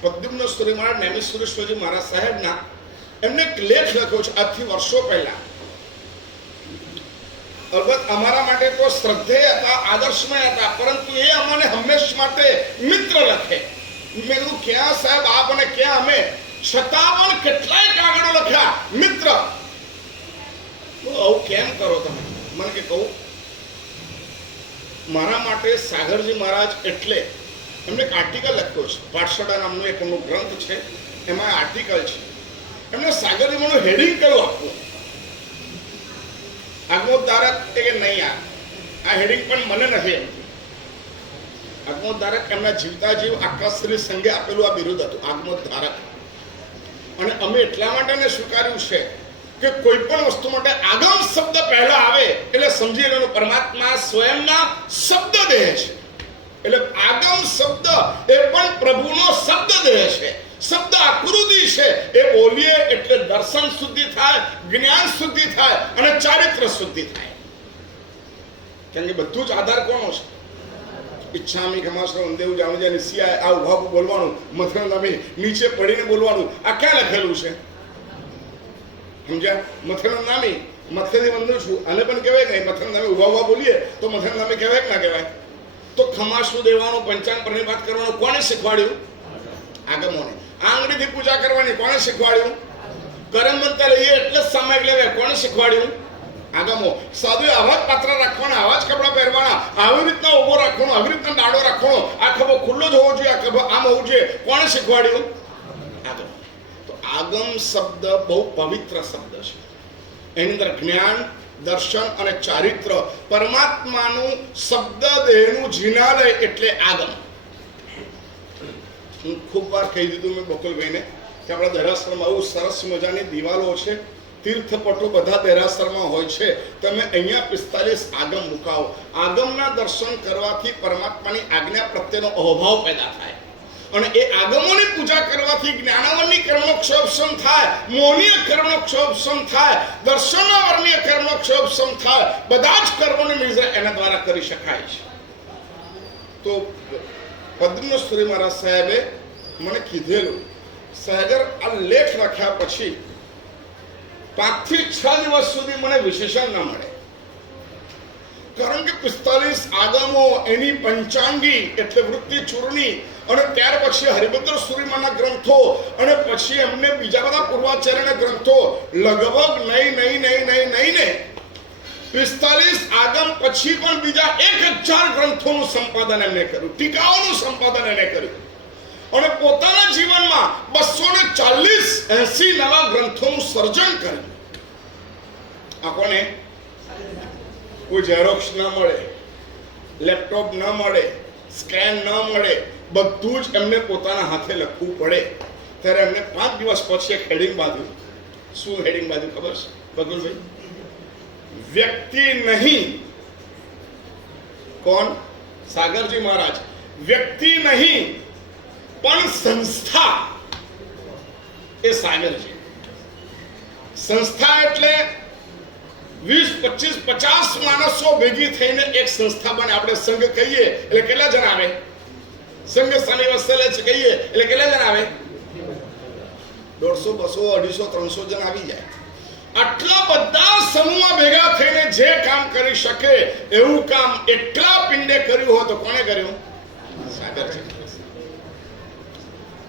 પ્રદ્યુમ્ન સુરી મહારાજ, નેમિશ્વરેશ્વરજી મહારાજ સાહેબના એમને એક લેખ લખ્યો છે આજથી વર્ષો પહેલા. અલબત્ત અમારા માટે તો શ્રદ્ધેય હતા, આદર્શમય હતા, પરંતુ એ અમને હંમેશ માટે મિત્ર લખે. મેં કીધું, ક્યાં સાહેબ આપ અને ક્યાં અમે? છતાં પણ કેટલાય કાગળો લખ્યા, મિત્ર. આવું કેમ કરો તમે? મને કે કહું, મારા માટે સાગરજી મહારાજ એટલે એમને એક આર્ટિકલ લખ્યો છે. પાઠશાળા નામનું એક એમનું ગ્રંથ છે, એમાં આર્ટિકલ છે. એમને સાગરજી માનું હેડિંગ કયું આપવું? આગમોદ્ધારક કે નહીં? આ હેડિંગ પણ મને નથી. આગમોદ્ધારક એમના જીવતા જીવ આકાશશ્રી સંઘે આપેલું આ બિરુદ હતું, આગમોદ્ધારક. અને અમે એટલા માટે સ્વીકાર્યું છે કે કોઈ પણ વસ્તુ માટે આગમ શબ્દ પહેલા આવે એટલે સમજી લેવાનું પરમાત્મા સ્વયંના શબ્દ દેહ છે. એટલે આગમ શબ્દ એ પણ પ્રભુનો શબ્દ દેહ છે, શબ્દ આકૃતિ છે. એ બોલીએ એટલે દર્શન શુદ્ધિ થાય, જ્ઞાન શુદ્ધિ થાય અને ચારિત્ર શુદ્ધિ થાય. કેમ કે બધું જ આધાર કોનો છે? ઈચ્છામી ખમાશ્ર વંદેવ જામજા નિસ્યા. આ ઉભા બોલવાનું, મથન નામે નીચે પડીને બોલવાનું. આ ક્યાં લખેલું છે? સમજ્યા? મથન નામી, મથનથી વંદુ છું, આને પણ કહેવાય નહીં. મથન નામે ઉભા બોલીએ તો મથન નામે કહેવાય કે ના કહેવાય? તો ખમાસું દેવાનું, પંચાંગ પ્રણિપાત કરવાનું કોને શીખવાડ્યું? આગમોને. આંગળીથી પૂજા કરવાની કોને શીખવાડ્યું? કરમબંતા લઈએ એટલે જ સામાયિક લેવાય, કોને શીખવાડ્યું? આગમો. સાધુ આવા જ પાત્ર રાખવાના, આવા જ કપડા પહેરવાના, આવી રીતના ઉભો રાખવાનો, આવી રીતના દાડો રાખવાનો, આ ખભો ખુલ્લો જ હોવો જોઈએ, આ ખભો આમ હોવું જોઈએ, કોને શીખવાડ્યું? આગમ. તો આગમ શબ્દ બહુ પવિત્ર શબ્દ છે. એની અંદર જ્ઞાન, દર્શન અને ચારિત્ર, પરમાત્માનું શબ્દ દેહનું જિનાલય એટલે આગમ. હું ખૂબ વાર કહી દીધું મેં બકુલભાઈને કે આપણા દેરાસરમાં આવું સરસ મજાની દિવાલો છે. તીર્થપટો બધા દેરાસરમાં હોય છે. તમે અહીંયા 45 આગમ મુકાવો. આગમના દર્શન કરવાથી પરમાત્માની આજ્ઞા પ્રત્યેનો અભાવ પેદા થાય. અને એ આગમોની પૂજા કરવાથી જ્ઞાનવરની કર્મોક્ષોપશમ થાય, મોહનીય કર્મોક્ષોપશમ થાય, દર્શનનો વર્ણીય કર્મોક્ષોપશમ થાય. બધા જ કર્મોની નિર્ણય એના દ્વારા કરી શકાય છે. તો પદ્મન સુરી મહારાજ સાહેબે મને કીધેલું, સાગર આ લેખ લખ્યા પછી 5 થી 6 દિવસ સુધી મને વિશેષણ ન મળે. કારણ કે 45 આગમો, એની પંચાંગી એટલે વૃત્તિ ચૂર્ણી, અને ત્યાર પછી હરિભદ્ર સુરીમાના ગ્રંથો, અને પછી એમને બીજા બધા પૂર્વાચાર્યના ગ્રંથો, લગભગ નહીં ને 45 આગમ પછી પણ બીજા 1000 ગ્રંથોનું સંપાદન એમને કર્યું, ટીકાઓનું સંપાદન એને કર્યું, અને પોતાના જીવનમાં 240-80 નવા ગ્રંથોનું સર્જન કર્યું. આપણને કોઈ ઝેરોક્સ ન મળે, લેપટોપ ન મળે, સ્કેન ન મળે, બધું જ એમને પોતાના હાથે લખવું પડે. ત્યારે એમને 5 દિવસ પછી એક હેડિંગ બાંધ્યું. શું હેડિંગ બાંધ્યું ખબર છે બગુલભાઈ? વ્યક્તિ નહીં. કોણ? સાગરજી મહારાજ. વ્યક્તિ નહીં પણ સંસ્થા એ સાગરજી. સંસ્થા એટલે 20, 25, 50 માણસો ભેગી થઈને એક સંસ્થા બને. આપણે સંઘ કહીએ એટલે કેટલા જણ આવે? સંઘ સ્થાની વસ્તલે કહીએ એટલે કેટલા જણ આવે? 150, 200, 250, 300 જણ આવી જાય. આટલા બધા સમૂહ ભેગા થઈને જે કામ કરી શકે એવું કામ એટલા પિંડે કર્યું હોય તો કોણે કર્યું? સાગરજી.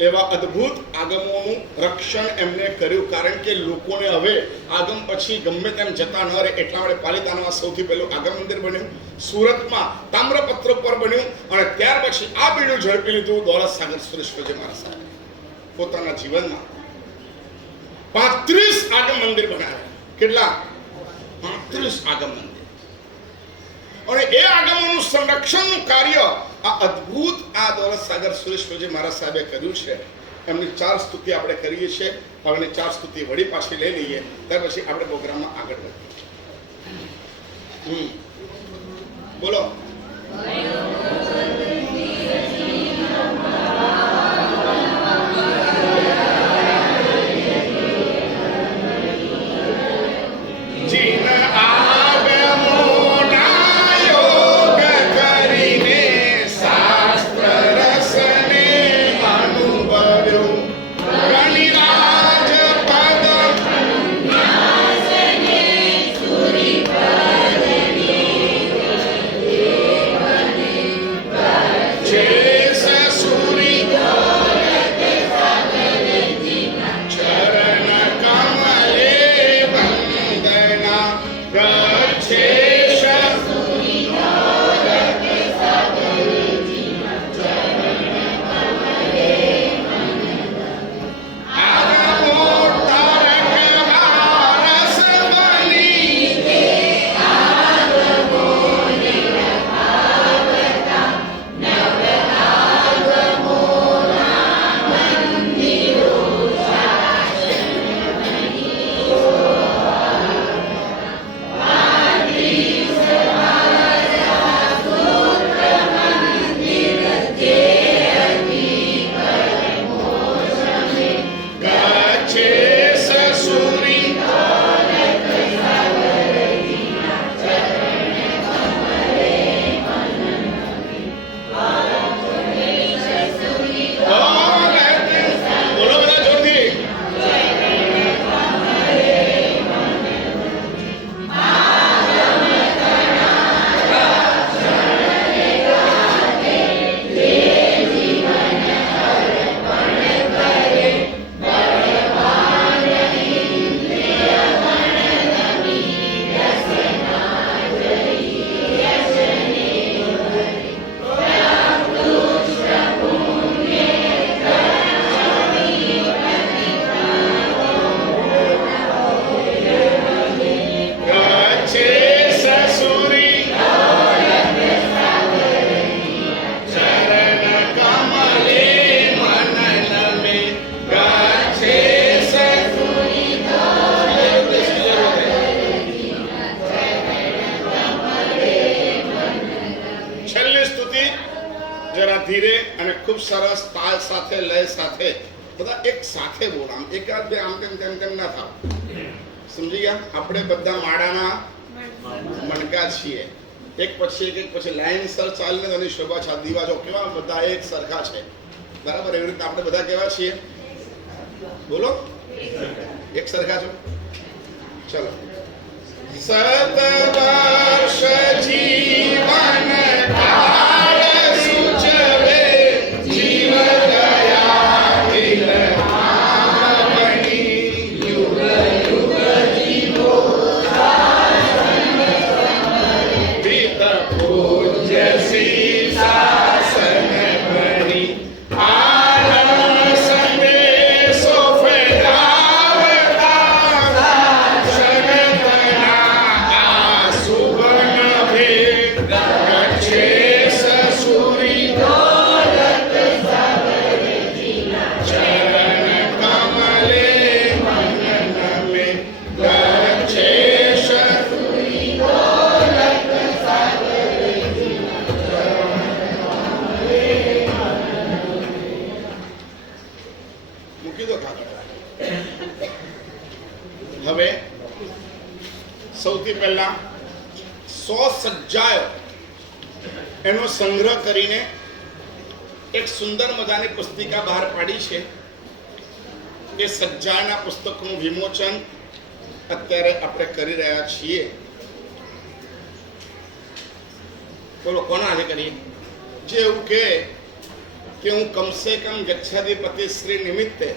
એવા અદ્ભુત આગમોનું રક્ષણ એમને કર્યું. કારણ કે લોકોને હવે આગમ પછી ગમે તેમ જતા ન રહે એટલા માટે પાલિતાણામાં સૌથી પહેલું આગમ મંદિર બન્યું, સુરતમાં તામ્રપત્ર પર બન્યું, અને ત્યાર પછી આ બીડું ઝડપી લીધું દોલત સાગર સુરેશ્વરજી મહારાજ પોતાના જીવનમાં 35 આગમ મંદિર બનાવ્યા. કેટલા? 35 આગમ મંદિર. અને એ આગમોનું સંરક્ષણનું કાર્ય આ અદ્ભુત આ દોલત સાગર સુરેશ્વરજી મહારાજ સાહેબે કર્યું છે. એમની 4 સ્તુતિ આપણે કરીએ છીએ. હવે 4 સ્તુતિ વળી પાછી લઈ લઈએ, ત્યાર પછી આપણે પ્રોગ્રામમાં આગળ વધીએ. બોલો. ધીરે અને ખૂબ સરસ તાલ સાથે લય સાથે બધા એક સાથે બોલ. આમ એકાદ બે આમ તેમ ના થાવ. સમજી ગયા? આપણે બધા માળાના મણકા છીએ. એક પછી લાઈન સર ચાલીને તેની શોભા છા. દીવા જો કેવા બધા એક સરખા છે, બરાબર? એવી રીતે આપણે બધા કેવા છીએ? બોલો, એક સરખા છો? ચલો સતવર્ષ જીવન કાળ સુચવે જીવ દયા બની યુગ યુગ જીવો વિત પૂજ્ય શ્રી શાસન બની હવે સૌથી પહેલા 100 સજ્જાઓ એનો સંગ્રહ કરીને એક સુંદર મજાની પુસ્તિકા બહાર પાડી છે. એ સજ્જાના પુસ્તકનું વિમોચન અત્યારે આપણે કરી રહ્યા છીએ. બોલો કોના આજે કરીએ? જે એવું કહે કે હું કમસે કમ ગચ્છાધિપતિ શ્રી નિમિત્તે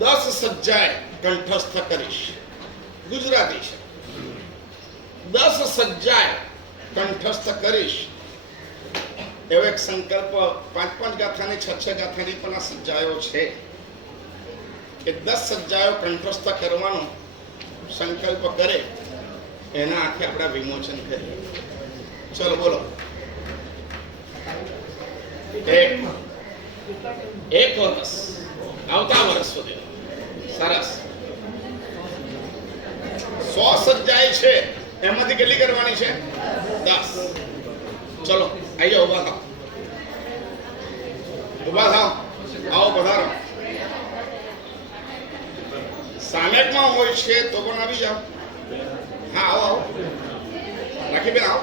10 સજ્જાએ કંઠસ્થ કરીશ. ગુજરાતી છે. 10 સજ્જાએ કંઠસ્થ કરીશ એવો એક સંકલ્પ 5 ગાથાની 6 ગાથાની પણ આ સજ્જાઓ છે. એ 10 સજ્જાઓ કંઠસ્થ કરવાનો સંકલ્પ કરે એના આખે આપણે વિમોચન કરીએ. ચલો બોલો. એક વર્ષ આવતા વર્ષ સુધી સરસ 100 સજ્જાએ છે. એમાંથી કેટલી કરવાની છે? 10. ચલો આઈ જાઓ, ઉભા થાઓ, ઉભા થાઓ, આવો પધારો. સામેકમાં હોય છે તો પણ આવી જાઓ. હા આવો આવો, રાખી બેન આવો.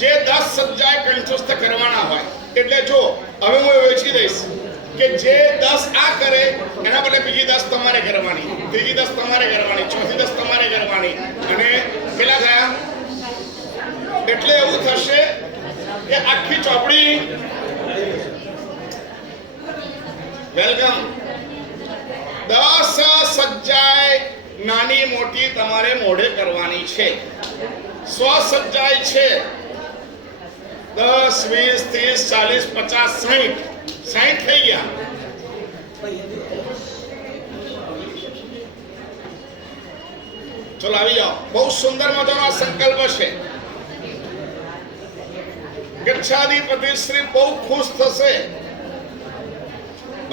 જે 10 સજ્જાએ કંઠસ્થ કરવાના હોય એટલે જો હવે હું વેચી દઈશ કે જે 10 આ કરે એના બદલે બીજી 10 તમારે કરવાની, ત્રીજી 10 તમારે કરવાની, ચોથી 10 તમારે કરવાની, અને કેટલા થયા? એટલે એવું થશે કે આખી ચોપડી વેલકમ 10 સજ્જાએ નાની મોટી તમારે મોઢે કરવાની છે. 100 સજ્જાએ છે 10 20 30 40 50 60 થઈ ગયા. ચલો આવી જાઓ. બહુ સુંદર મજાનો આ સંકલ્પ છે. ગચ્છાધિપતિ શ્રી બહુ ખુશ થશે.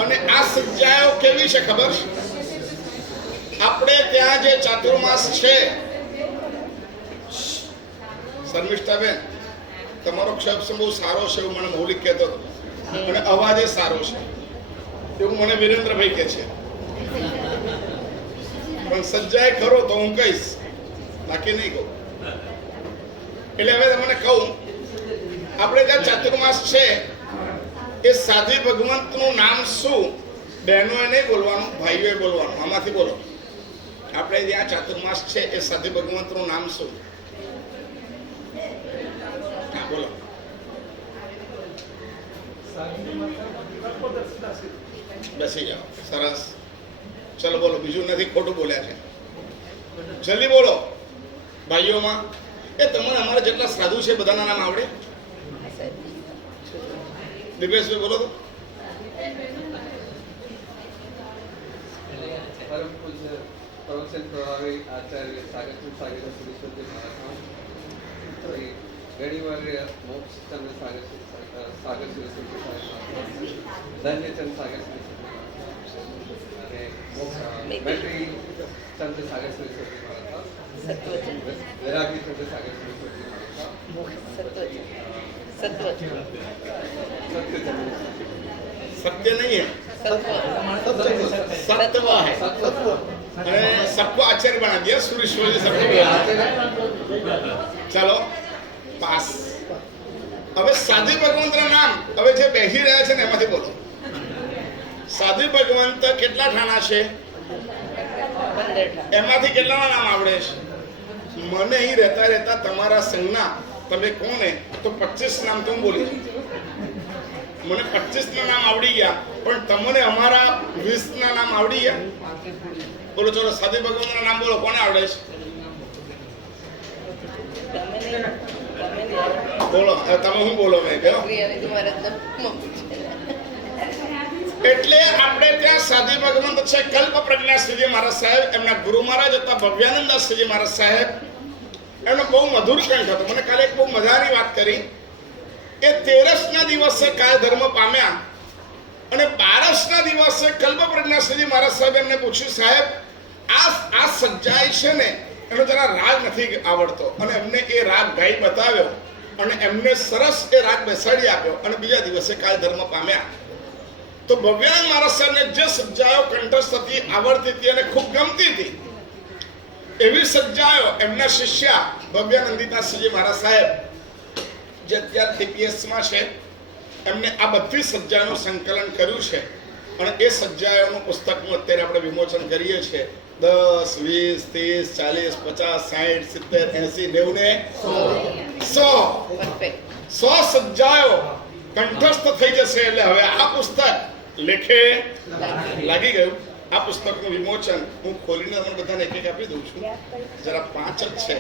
અને આ સજ્જાઓ કેવી છે ખબર છે? આપણે ત્યાં જે ચાતુર્માસ છે, શર્મિષ્ઠાબેન તમારો ક્ષેત્ર બહુ સારો છે એવું મને મૌલિક કહેતો હતો, અને અવાજ સારો છે એવું મને વિરેન્દ્રભાઈ કહે છે. પણ સજ્જાએ ખરો તો હું કહીશ, બાકી નહીં કહું. એટલે હવે તમને કહું, આપણે ત્યાં ચાતુર્માસ છે એ સાધી ભગવંતનું નામ શું? બહેનોએ નહીં બોલવાનું, ભાઈઓએ બોલવાનું. આમાંથી બોલો. આપણે ત્યાં ચાતુર્માસ છે એ સાધી ભગવંતનું નામ શું? હા બોલો. બેસી જાઓ. સરસ. ચલો બોલો. બીજું નથી, ખોટું બોલ્યા છે. જલ્દી બોલો. ભાઈઓમાં એ તમને અમારા જેટલા સાધુ છે બધાના નામ આવડે? દિપેશભાઈ બોલો તો. परम पूज्य प्रवचन प्रभावी आचार्य सागरचंद सागर सुरेश्वरजी महाराज गणिवर्य मोक्ष चंद्र सागर सुरेश्वरजी महाराज धन्यचंद सागर सुरेश्वरजी बैटरी चंद्र सागर सुरेश्वरजी महाराज वैरागी चंद्र सागर सुरेश्वरजी महाराज सत्य नहीं है, सत्व है. અને सबको आचार्य बना दिया सुरेश्वर जी सबको. चलो पास. હવે સાધી ભગવંતના નામ હવે જે બેસી રહ્યા છે ને એમાંથી બોલો. સાધી ભગવંત કેટલા ઠાણા છે? એમાંથી કેટલાના નામ આવડે છે? મને અહીં રહેતા રહેતા તમારા સંઘના તમે કોને તો 25 નામ તો હું બોલી છું. મને 25 ના નામ આવડી ગયા, પણ તમને અમારા 20 ના નામ આવડી ગયા? બોલો ચલો, સાદી ભગવાનના નામ બોલો, કોને આવડે છે? બોલો તમે. હું બોલો ભાઈ બેનો? એટલે આપણે ત્યાં સાદી ભગવંત છે કલ્પ પ્રજ્ઞા શ્રીજી મહારાજ સાહેબ, એમના ગુરુ મહારાજ હતા ભવ્યાનંદ શ્રીજી મહારાજ સાહેબ. એનો બહુ મધુર કંઠ હતો. મને કાલે એક બહુ મજાની વાત કરી. એ 13 ના દિવસે કાળ ધર્મ પામ્યા અને 12 ના દિવસે કલ્પ પ્રજ્ઞા શ્રીજી મહારાજ સાહેબ એમને પૂછ્યું, સાહેબ આ સજ્જાઈ છે ને એનો જરા રાગ નથી આવડતો, અને એમને એ રાગ ગાઈ બતાવ્યો અને એમને સરસ એ રાગ બેસાડી આપ્યો અને બીજા દિવસે કાળ ધર્મ પામ્યા. તો ભવ્યાનંદ મહારાજ સાહેબને જે સજ્જાઓ કંઠસ્થ હતી, આવડતી હતી અને ખૂબ ગમતી હતી, એવી સજ્જાઓ એમના શિષ્યા ભવ્યાનંદિતાશ્રીજી મહારાજ સાહેબ, જે અત્યારે TPS-માં છે, એમને આ બધી સજ્જાઓનું સંકલન કર્યું છે અને એ સજ્જાઓનું પુસ્તકનું અત્યારે આપણે વિમોચન કરીએ છીએ. 10, 20, 30, 40, 50, 60, 90, 100 સજ્જાઓ કંઠસ્થ થઈ જશે. એટલે હવે આ પુસ્તક લેખે લાગી ગયું. આ પુસ્તકનું વિમોચન હું ખોલીને તમને બધાને એક આપી દઉં છું. જરા 5 જ છે,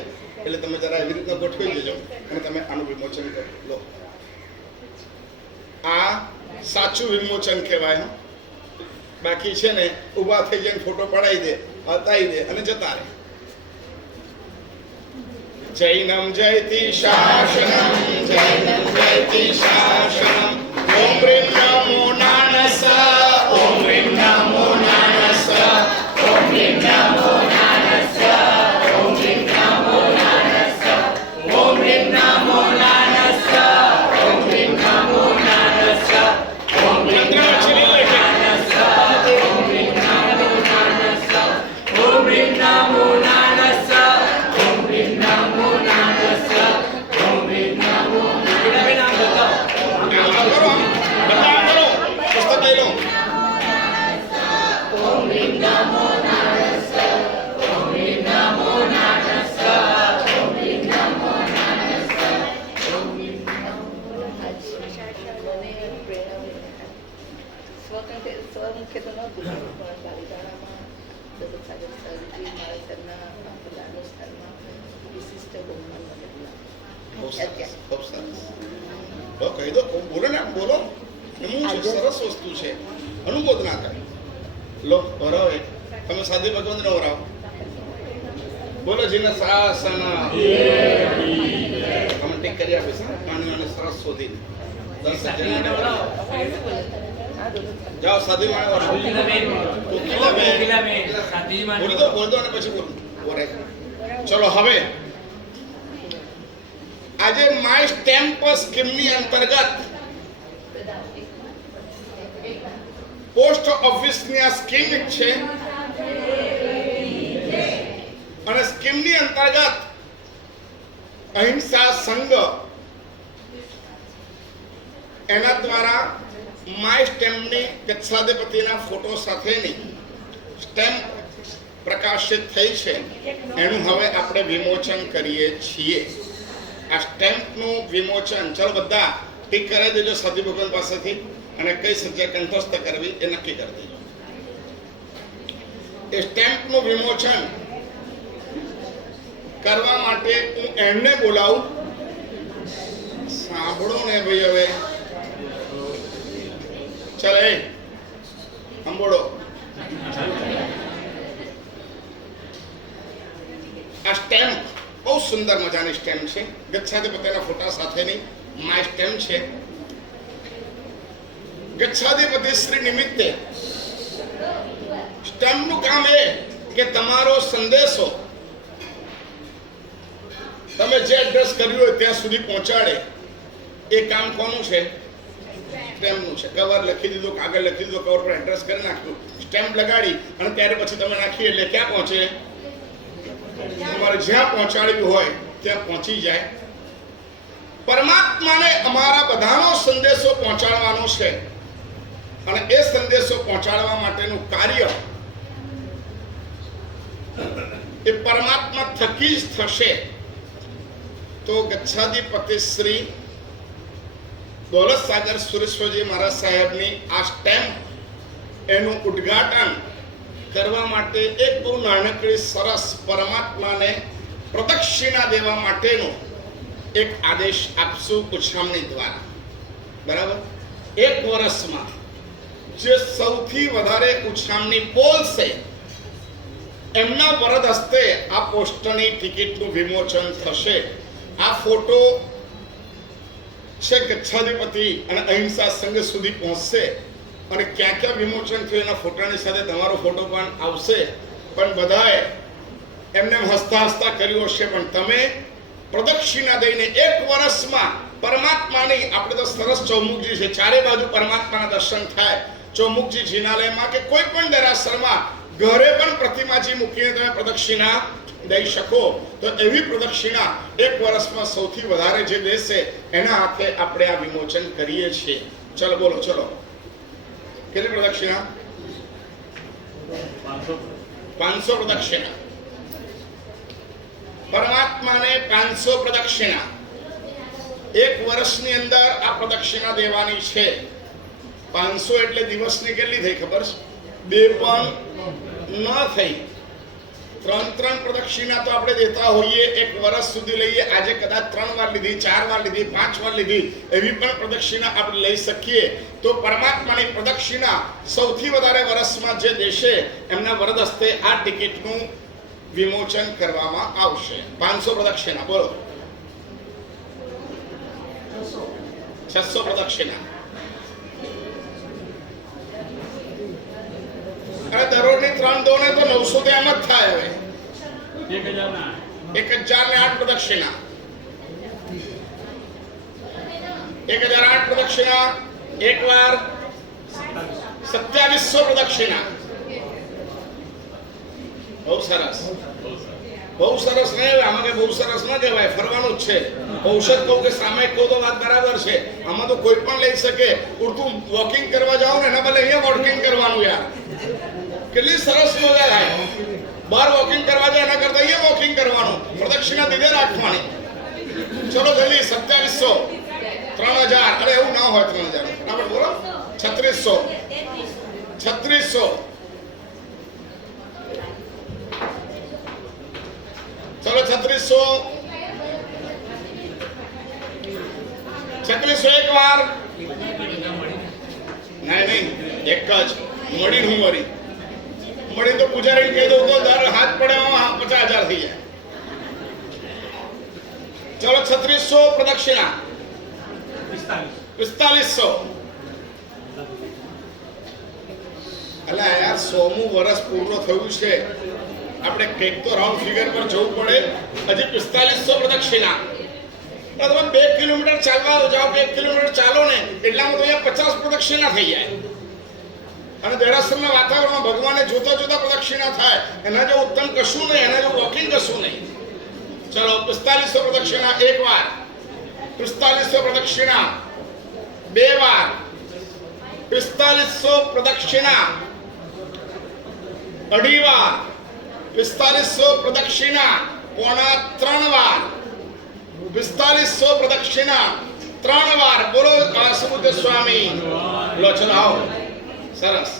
એટલે તમે જરા એવી રીતના ગોઠવી દેજો અને તમે આનું વિમોચન કરી લો. આ સાચું વિમોચન કહેવાય. બાકી છે ને ઊભા થઈ જઈને ફોટો પડાવી દે, હતાઈ દે અને જતા રહે. જૈનમ જયતિ શાસનમ, જૈનમ જયતિ શાસનમ. ઓમ રીમ નમો નાનસ, ઓમ રીમ નમો નાનસ, ઓમ રીમ નમો નાનસ, ઓમ રીમ નમો નાનસ, ઓમ રીમ નમો નાનસ, ઓમ રીમ નમો નાનસ, ઓમ રીમ નમો નાનસ, ઓમ રીમ નમો નાનસ, ઓમ રીમ નમો નાનસ, ઓમ રીમ નમો નાનસ, ઓમ રીમ નમો સ્વમુખ્ય તો નહોતું, પણ બાલીદાણામાં દત્ત સાગર સરજી મારા સરના અનુષ્ઠાનમાં વિશિષ્ટ બહુમાન કહી દો, બોલો ને, બોલો. એનું છે સરસ વસ્તુ છે, અનુમોદના કરે. લો ભરાવો. તમે સાદી ભગવંત ને ભરાવો. બોલો જીને શાસન તમે ટેક કરી આપીશ. પાણીઓને સરસ શોધીને 10 જાઓ સાદી માણે બોલો દો અને પછી બોલે. ચલો હવે આજે માય સ્ટેમ્પ સ્કીમની અંતર્ગત પોસ્ટ ઓફિસની આ સ્કીમ છે અને સ્કીમની અંતર્ગત અહિંસા સંઘ એના દ્વારા માય સ્ટેમ્પની ગચ્છાધિપતિના ફોટો સાથેની સ્ટેમ્પ પ્રકાશિત થઈ છે. એનું હવે આપણે વિમોચન કરીએ છીએ. આ સ્ટેમ્પનું વિમોચન ચાલો બધા ટીક કરાવી દેજો સાદી ભગવાન પાસેથી, અને કઈ સજ્જા કંઠસ્થ કરવી એ નક્કી કરી દેજો. એ સ્ટેમ્પનું વિમોચન કરવા માટે હું એમને બોલાવું. સાંભળો ને ભાઈ, હવે ચાલો એ સાંભળો. આ સ્ટેમ્પ બહુ સુંદર મજાની સ્ટેમ્પ છે. ગચ્છાધિપતિના ફોટા સાથેની માય સ્ટેમ્પ છે. ગચ્છાધિપતિ શ્રી નિમિત્તે સ્ટેમ્પનું કામ એ કે તમારો સંદેશો તમે જે એડ્રેસ કર્યું હોય ત્યાં સુધી પહોંચાડે. એ કામ કોનું છે? સ્ટેમ્પનું છે. કવર લખી દીધું, કાગળ લખી દીધું, કવર પર એડ્રેસ કરી નાખ્યું, સ્ટેમ્પ લગાડી અને ત્યારે પછી તમે નાખી એટલે ક્યાં પહોંચે? તમારે જ્યાં પહોંચાડ્યું હોય ત્યાં પહોંચી જાય. પરમાત્માને અમારા બધાનો સંદેશો પહોંચાડવાનો છે અને એ સંદેશો પહોંચાડવા માટેનું કાર્ય એ પરમાત્મા થકી જ થશે. તો ગચ્છાધિપતિ શ્રી દોલત સાગર સુરેશ્વરજી મહારાજ સાહેબની આ સ્ટેમ્પ એનું ઉદ્ઘાટન કરવા માટે એક બહુ નાનકડી સરસ પરમાત્માને પ્રદક્ષિણા દેવા માટેનો એક આદેશ આપશું ઉછામણી દ્વારા. બરાબર? એક વર્ષમાં જે સૌથી વધારે ઉછામણી બોલશે એમના વરદ હસ્તે આ પોસ્ટની ટિકિટનું વિમોચન થશે. આ ફોટો છે ગચ્છાધિપતિ અને અહિંસા સંઘ સુધી પહોંચશે અને ક્યાં ક્યાં વિમોચન થયું એના ફોટાની સાથે તમારો ફોટો પણ આવશે. પણ બધાએ એમને હસતા હસતા કર્યું હશે, પણ તમે પ્રદક્ષિણા દઈને એક વર્ષમાં પરમાત્માની, આપણે તો સરસ ચૌમુખજી છે, ચારે બાજુ પરમાત્માના દર્શન થાય. ચૌમુખજી જિનાલયમાં કે કોઈ પણ દેરાસરમાં ઘરે પણ પ્રતિમાજી મૂકીને તમે પ્રદક્ષિણા દઈ શકો. તો એવી પ્રદક્ષિણા એક વર્ષમાં સૌથી વધારે જે દેશે એના હાથે આપણે આ વિમોચન કરીએ છીએ. ચલો બોલો, ચલો કેટલી પ્રદક્ષિણા? 500 પ્રદક્ષિણા. પરમાત્માને 500 પ્રદક્ષિણા એક વર્ષની અંદર આ પ્રદક્ષિણા દેવાની છે. 500 એટલે દિવસની કેટલી થઈ ખબર છે? 2 પણ ન થઈ. 3 પ્રદક્ષિણા તો આપણે દેતા હોઈએ એક વર્ષ સુધી લઈએ. આજે કદાચ 3 વાર લીધી, 4 વાર લીધી, 5 વાર લીધી, એવી પણ પ્રદક્ષિણા આપણે લઈ શકીએ. તો પરમાત્માની પ્રદક્ષિણા સૌથી વધારે વર્ષમાં જે દેશે એમના વરદ હસ્તે આ ટિકિટનું વિમોચન કરવામાં આવશે. 500 પ્રદક્ષિણા બોલો. 600 પ્રદક્ષિણા. અને દરરોજની 3 દો ને તો 900 તો એમ જ થાય. હવે 1008 પ્રદક્ષિણા. 1008 પ્રદક્ષિણા. એક વાર 2700 પ્રદક્ષિણા. બહુ સરસ, બહુ સરસ. નહીં, આમાં કઈ બહુ સરસ ના કહેવાય, ફરવાનું જ છે. ઔષધ કહું કે સામાયિક કહું તો વાત બરાબર છે. આમાં તો કોઈ પણ લઈ શકે. ઉડતું વોકિંગ કરવા જાઓ ને એના બદલે અહીંયા વોકિંગ કરવાનું. યાર કેટલી સરસ મજા થાય. બહાર વોકિંગ કરવા જાય એના કરતા અહીંયા વોકિંગ કરવાનું. પ્રદક્ષિણા દીધે રાખવાની. ચલો જલ્દી. 2700, 3000. અરે એવું ના હોય 3000. બરાબર બોલો. 3600, 3600. ચલો 3600. 3600 એક વાર. નહીં, એક જ મળી. હું મળી તો પૂજારી કહી દઉં તો દર હાથ પડે 50,000 થઈ જાય. ચલો 3600 પ્રદક્ષિણા. 4500. અલા યાર 100મું વર્ષ પૂર્ણ થયું છે. આપણે કંઈક તો રાઉન્ડ ફિગર પર જવું પડે. હજી 4500 પ્રદક્ષિણા. તમે 2 કિલોમીટર ચાલવા જાઓ કે 1 કિલોમીટર ચાલો ને એટલામાં તો અહીંયા 50 પ્રદક્ષિણા થઈ જાય. અને દેરાસરના વાતાવરણમાં ભગવાને જોતા જોતા પ્રદક્ષિણા થાય. એના જો ઉત્તમ કશું નહીં, એના જો વોકિંગ કશું નહીં. ચલો 4500 પ્રદક્ષિણા એક વાર. 4500 પ્રદક્ષિણા 2 વાર. 4500 પ્રદક્ષિણા 2.5 વાર. 4500 પ્રદક્ષિણા 3.25 વાર. 4500 પ્રદક્ષિણા 3 વાર. બોલો કાસમુદ્ર સ્વામી. લો ચલો આવો. સરસ.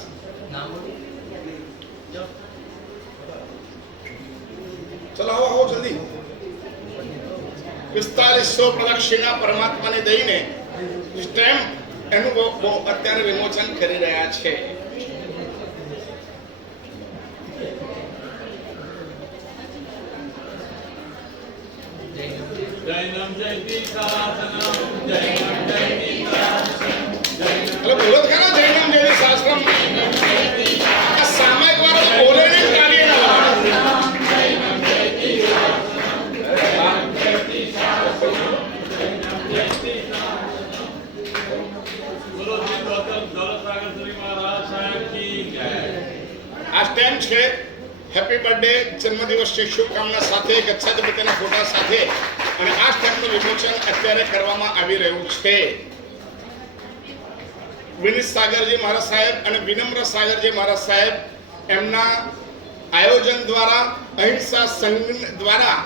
ચલો આવો જલ્દી. 4500 પ્રદક્ષિણા પરમાત્માને દઈને સ્ટેમ્પ એનું અત્યારે વિમોચન કરી રહ્યા છે. જૈનમ જયતિ શાસનમ, જૈનમ જયતિ શાસનમ. એટલે બોલો ખરા જૈનમ જયતિ શાસ્ત્રમ. આ સામાયિક વાળો બોલે ને કાર્ય ના વાળો. જૈનમ જયતિ શાસનમ, જૈનમ જયતિ શાસનમ, જૈનમ જયતિ શાસનમ. બોલો શ્રી દોલત સાગર શ્રી મહારાજ સાહેબ કી જય. આ સ્ટેમ્પ છે. હેપી બર્થડે, જન્મદિવસની શુભકામના સાથે ગચ્છાધિપતિના ફોટા સાથે. અને આ સ્ટેમ્પનું વિમોચન અત્યારે કરવામાં આવી રહ્યું છે. વિનીત સાગરજી મહારાજ સાહેબ અને વિનમ્ર સાગરજી મહારાજ સાહેબ એમના આયોજન દ્વારા અહિંસા સંઘ દ્વારા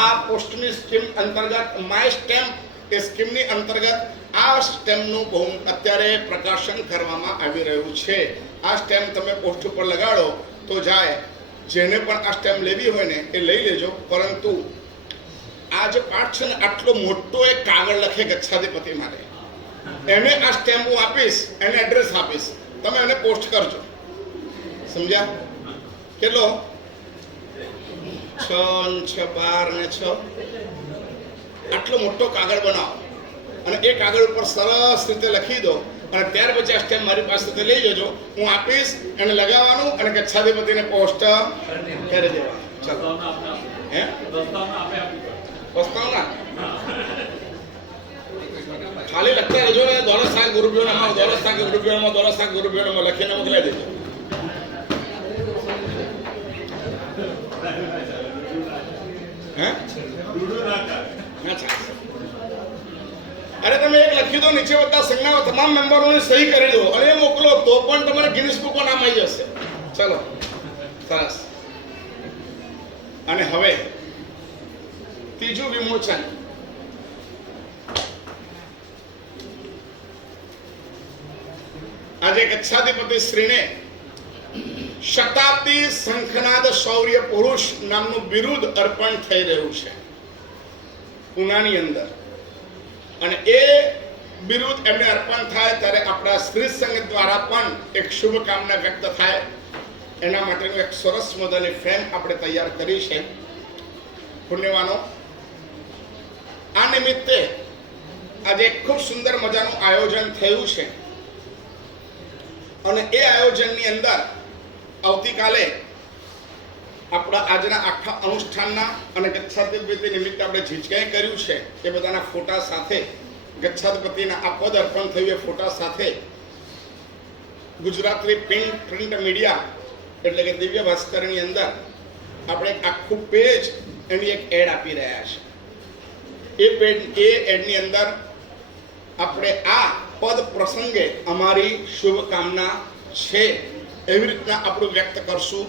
આ પોસ્ટની સ્કીમ અંતર્ગત માય સ્ટેમ્પ એ સ્કીમની અંતર્ગત આ સ્ટેમ્પનું બહુ અત્યારે પ્રકાશન કરવામાં આવી રહ્યું છે. આ સ્ટેમ્પ તમે પોસ્ટ ઉપર લગાડો તો જાય. જેને પણ આ સ્ટેમ્પ લેવી હોય ને એ લઈ લેજો. પરંતુ આ જે પાઠ છે ને આટલો મોટો એક કાગળ લખે ગચ્છાધિપતિ માટે, એને આ સ્ટેમ્પ હું આપીશ, એને એડ્રેસ આપીશ, તમે એને પોસ્ટ કરજો. સમજ્યા? કેટલો? 6 6 12 ને 6 આટલો મોટો કાગળ બનાવો અને એ કાગળ ઉપર સરસ રીતે લખી દો અને ત્યાર પછી આ સ્ટેમ્પ મારી પાસેથી લઈ જજો. હું આપીશ, એને લગાવવાનું અને ગચ્છાધિપતિને પોસ્ટ કરી દેવાનું. ચલો. હે? પ્રસ્તાવના ખાલી લખતા રહેજો ને. દોલત શાહ ગુરુભ્યો નમઃ, દોલત શાહ ગુરુભ્યો નમઃ, દોલત શાહ ગુરુભ્યો નમઃ લખીને મોકલાઈ દેજો. હે? અરે તમે એક લખી દો, નીચે બધા સંઘના તમામ મેમ્બરોની સહી કરી દો અને એ મોકલો તો પણ તમારે ગિનિસ બુકમાં નામ આવી જશે. ચલો, સરસ. અને હવે ત્રીજું વિમોચન. આજે ગચ્છાધિપતિ શ્રીને શતાબ્દી શંખનાદ શૌર્ય પુરુષ નામનું બિરુદ અર્પણ થઈ રહ્યું છે પુનાની અંદર. અને એ બિરુદ એમને અર્પણ થાય ત્યારે આપણા શ્રી સંઘ દ્વારા પણ એક શુભકામના વ્યક્ત થાય એના માટેનું એક સરસ મજાની ફ્રેમ આપણે તૈયાર કરી છે. પુણ્યવાનો, આ નિમિત્તે આજે ખૂબ સુંદર મજાનું આયોજન થયું છે અને એ આયોજનની અંદર આવતીકાલે આપણા આજના આખા અનુષ્ઠાનના અને ગચ્છાધિપતિ નિમિત્તે આપણે જે કંઈ કર્યું છે એ બધાના ફોટા સાથે, ગચ્છાધિપતિના આ પદ અર્પણ થયું એ ફોટા સાથે ગુજરાતી પ્રિન્ટ મીડિયા એટલે કે દિવ્ય ભાસ્કરની અંદર આપણે એક આખું પેજ એની એક એડ આપી રહ્યા છે. એ એડની અંદર આપણે આ પદ પ્રસંગે અમારી શુભકામના છે એવી રીતના આપણું વ્યક્ત કરશું.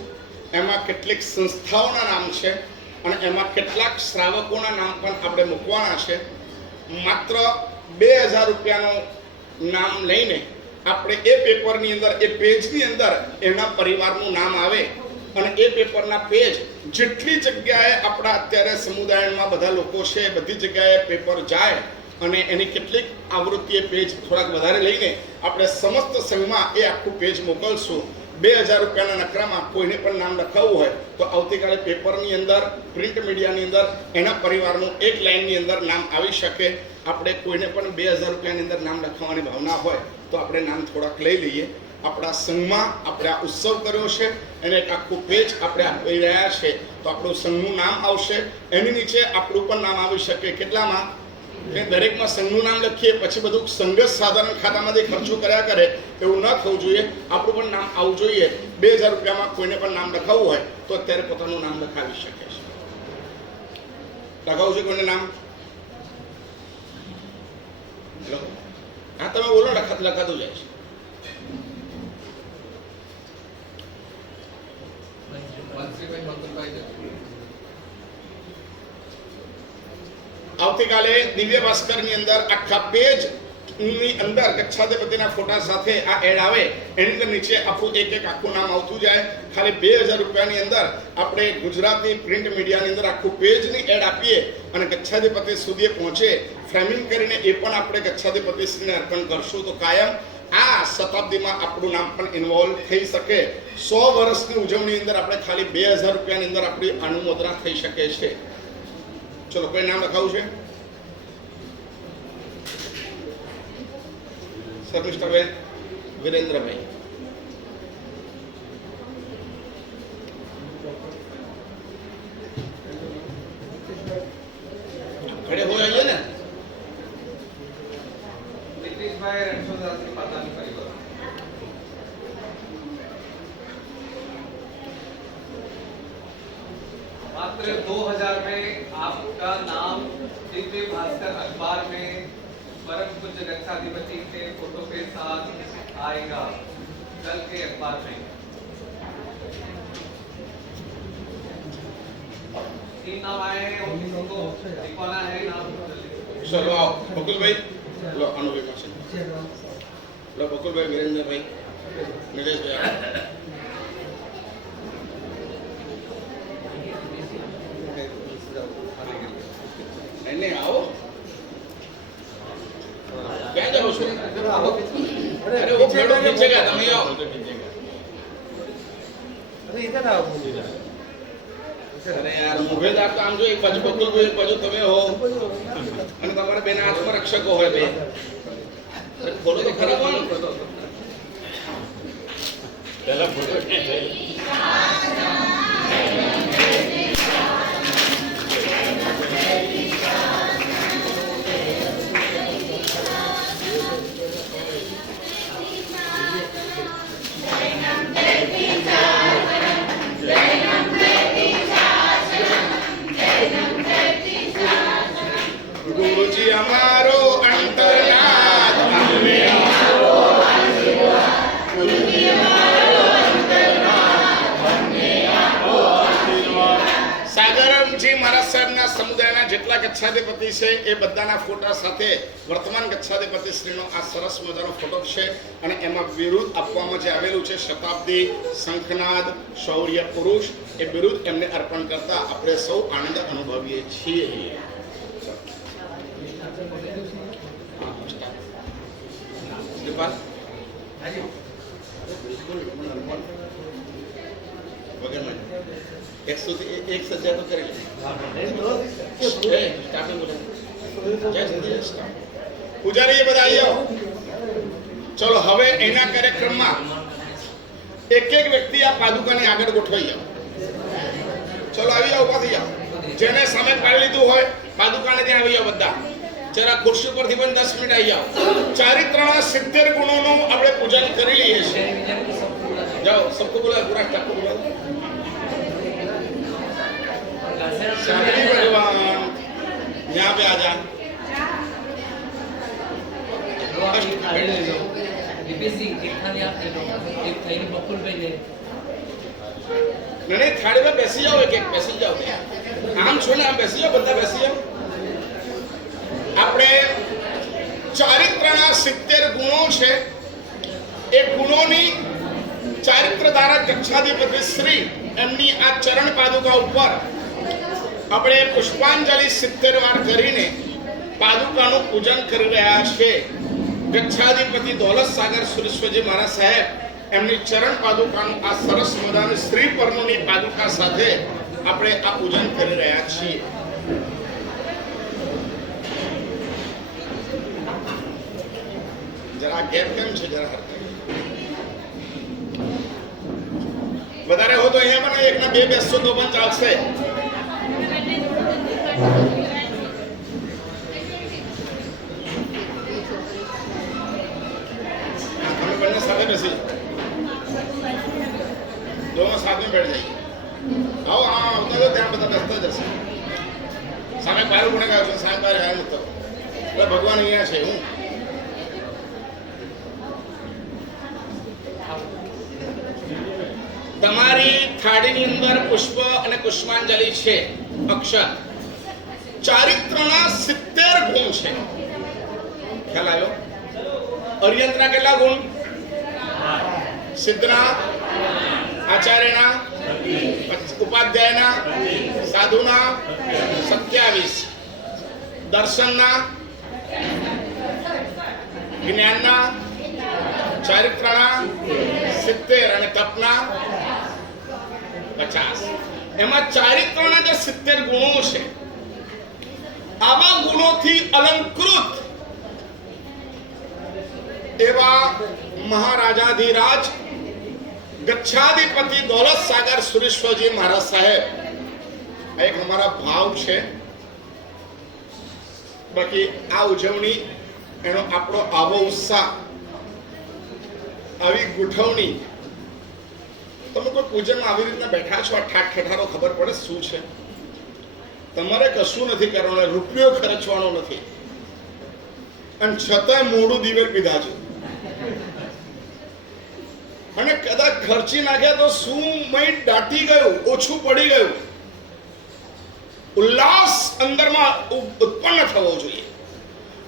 એમાં કેટલીક સંસ્થાઓના નામ છે અને એમાં કેટલાક શ્રાવકોના નામ પણ આપણે મૂકવાના છે. માત્ર 2000 રૂપિયાનું નામ લઈને આપણે એ પેપરની અંદર, એ પેજની અંદર એના પરિવારનું નામ આવે અને એ પેપરના પેજ જેટલી જગ્યાએ આપણા અત્યારે સમુદાયમાં બધા લોકો છે બધી જગ્યાએ પેપર જાય અને એની કેટલીક આવૃત્તિ એ પેજ થોડાક વધારે લઈને આપણે સમસ્ત સંઘમાં એ આખું પેજ મોકલશું. 2000 રૂપિયાના નકરામાં કોઈને પણ નામ લખાવવું હોય તો આવતીકાલે પેપરની અંદર, પ્રિન્ટ મીડિયાની અંદર એના પરિવારનું એક લાઇનની અંદર નામ આવી શકે. આપણે કોઈને પણ 2000 રૂપિયાની અંદર નામ લખાવવાની ભાવના હોય તો આપણે નામ થોડાક લઈ લઈએ. આપણા સંઘમાં આપણે આ ઉત્સવ કર્યો છે એને એક આખું પેજ આપણે આપી રહ્યા છે તો આપણું સંઘનું નામ આવશે. એની નીચે આપણું પણ નામ આવી શકે. કેટલામાં? કે દરેકમાં સંઘનું નામ લખીએ પછી બધું સંઘ સાધારણ ખાતામાંથી ખર્ચો કર્યા કરે એવું ન થવું જોઈએ. આપણું પણ નામ આવવું જોઈએ. 2000 રૂપિયામાં કોઈને પણ નામ લખાવવું હોય તો અત્યારે પોતાનું નામ લખાવી શકે છે. લખાવું છે કોઈને નામ? હા, તમે બોલો, લખાતું જાય છે. આવતીકાલે દિવ્ય ભાસ્કરની અંદર આખા પેજ ની અંદર ગચ્છાધિપતિના ફોટા સાથે આ એડ આવે એની અંદર નીચે આપણું એક એક આખું નામ આવતું જાય. ખાલી 2000 રૂપિયાની અંદર આપણે ગુજરાતી પ્રિન્ટ મીડિયાની અંદર આખું પેજની એડ આપીએ અને ગચ્છાધિપતિ સુધી પહોંચે. ફ્રેમિંગ કરીને એ પણ આપણે ગચ્છાધિપતિશ્રીને અર્પણ કરશું તો કાયમ આ શતાબ્દીમાં આપણું નામ પણ ઇન્વોલ્વ થઈ શકે. 100 વર્ષની ઉજવણી અંદર આપણે ખાલી 2000 રૂપિયાની અંદર આપણી અનુમોદના થઈ શકે છે. ચલો, કોઈ નામ લખાવું છે? શર્મિષ્ઠાબેન, વિરેન્દ્રભાઈ. खड़े हो जाइए ना. નીતિશભાઈ રણછોડદાસની પાતાની પરિવાર. मात्र 2000 में आपका नाम दिव्य भास्कर अखबार में परम पूज्य गच्छाधिपति के फोटो के साथ आएगा कल के अखबार में. तीन नाम आए हैं और किसी को लिखवाना है नाम। चलो आओ बकुल भाई, लो अनुभव मशीन, लो बकुल भाई, वीरेंद्र भाई, निलेश भाई आओ। नहीं आओ, क्या जाओ છો? अरे वो पेड़ों नीचे गया તમે आओ। अरे यार मुभेदार तो आम जो एक बाजू बकुल भाई एक बाजू તમે હો અને તમારા બેના આત્મરક્ષકો હોય બે, બોલો તો ખરા કોણ? પહેલા ફોટો ગુરુજી અમારો અંતરનાથ, અમને અમારો આશીર્વાદ, ગુરુજી અમારો અંતરનાથ, અમને આપો આશીર્વાદ। સાગરમજી મહારાજ સાહેબના સમુદાયના જેટલા ગચ્છાધિપતિ છે એ બધાના ફોટા સાથે વર્તમાન ગચ્છાધિપતિ શ્રીનો આ સરસ મજાનો ફોટો છે અને એમાં બિરુદ આપવામાં જે આવેલું છે શતાબ્દી, શંખનાદ, શૌર્ય પુરુષ, એ બિરુદ એમને અર્પણ કરતા આપણે સૌ આનંદ અનુભવીએ છીએ। श्रीपाल वगैरह में एक सज्जा तो करेंगे पुजारी ये बताइए। चलो हवे एना कार्यक्रम में एक एक व्यक्ति आ पादुका ने आगे गोठवाई जाओ। चलो આવી જાઓ, ઉભા થઈ જાઓ। જેને સામે પાડી લીધું હોય પાદુકાને ત્યાં આવી જાઓ બધા। जरा खुर्शी पर थी 10 मिनट आई जाओ। चारित्रणा 70 गुणों આપણે પૂજન કરી લઈએ છીએ। जाओ सबको बुलाओ, पूरा स्टाफ को बुलाओ। शादी भगवान यहाँ पे आ जा। नहीं थाली में बैसी जाओ, एक एक बैसी जाओ। आम छोड़ना, आम बैसी जाओ, बंदा बैसी जाओ। આપણે ચારિત્રના 70 ગુણો છે, એ ગુણોની ચારિત્ર ધારક ગચ્છાધિપતિ શ્રી એમની આ ચરણ પાદુકા ઉપર આપણે પુષ્પાંજલિ 70 વાર કરીને પાદુકાનું પૂજન કરી રહ્યા છે। ગચ્છાધિપતિ દૌલત સાગર સુરેશ્વરજી મહારાજ સાહેબ એમની ચરણ પાદુકાનું આ સરસ મજાની શ્રી પરનુની પાદુકા સાથે આપણે આ પૂજન કરી રહ્યા છીએ। जरा गैप केम छे, जरा વધારે હો તો અહીંયા પણ એક ના બે બેસશો તો પણ ચાલશે। हम बनने साथ में बेसी दोनों साथ में बैठ जाइए। आओ हाँ उतना तो ध्यान बता दस्ता जैसे सामे पारू बने का सामे पार है मत तो भगवान અહીંયા છે। હું તમારી થાળીની અંદર પુષ્પ અને પુષ્પાંજલિ છે, અક્ષત। ચારિત્રના 70 ગુણ છે, ખ્યાલ આવ્યો? અર્યંતના કેટલા ગુણ? સિદ્ધના, આચાર્યના, ઉપાધ્યાયના, સાધુના 27, દર્શનના, જ્ઞાનના, ચારિત્રના 70 અને તપના 50। એમાં ચારિત્રના જે 70 ગુણો છે, આવા ગુણોથી અલંકૃત એવા મહારાજાધિરાજ ગચ્છાધિપતિ દૌલત સાગર સુરેશ્વરજી મહારાજ સાહેબ એક અમારા ભાવ છે। બાકી આ ઉજવણી એનો આપણો આવો ઉત્સાહ, આવી ગોઠવણી, તમે કોઈ પૂજનમાં આવી રીતના બેઠા છો, આ ઠાઠ ઠઠારો ખબર પડે શું છે? તમારે કશું નથી કરવાનું, રૂપિયો ખર્ચવાનો નથી, અને છતાંય મોડું દિવેલ પીધા છે। અને કદાચ ખર્ચી નાખ્યા તો શું મય દાટી ગયું, ઓછું પડી ગયું, ઉલ્લાસ અંદરમાં ઉત્પન્ન થવો જોઈએ.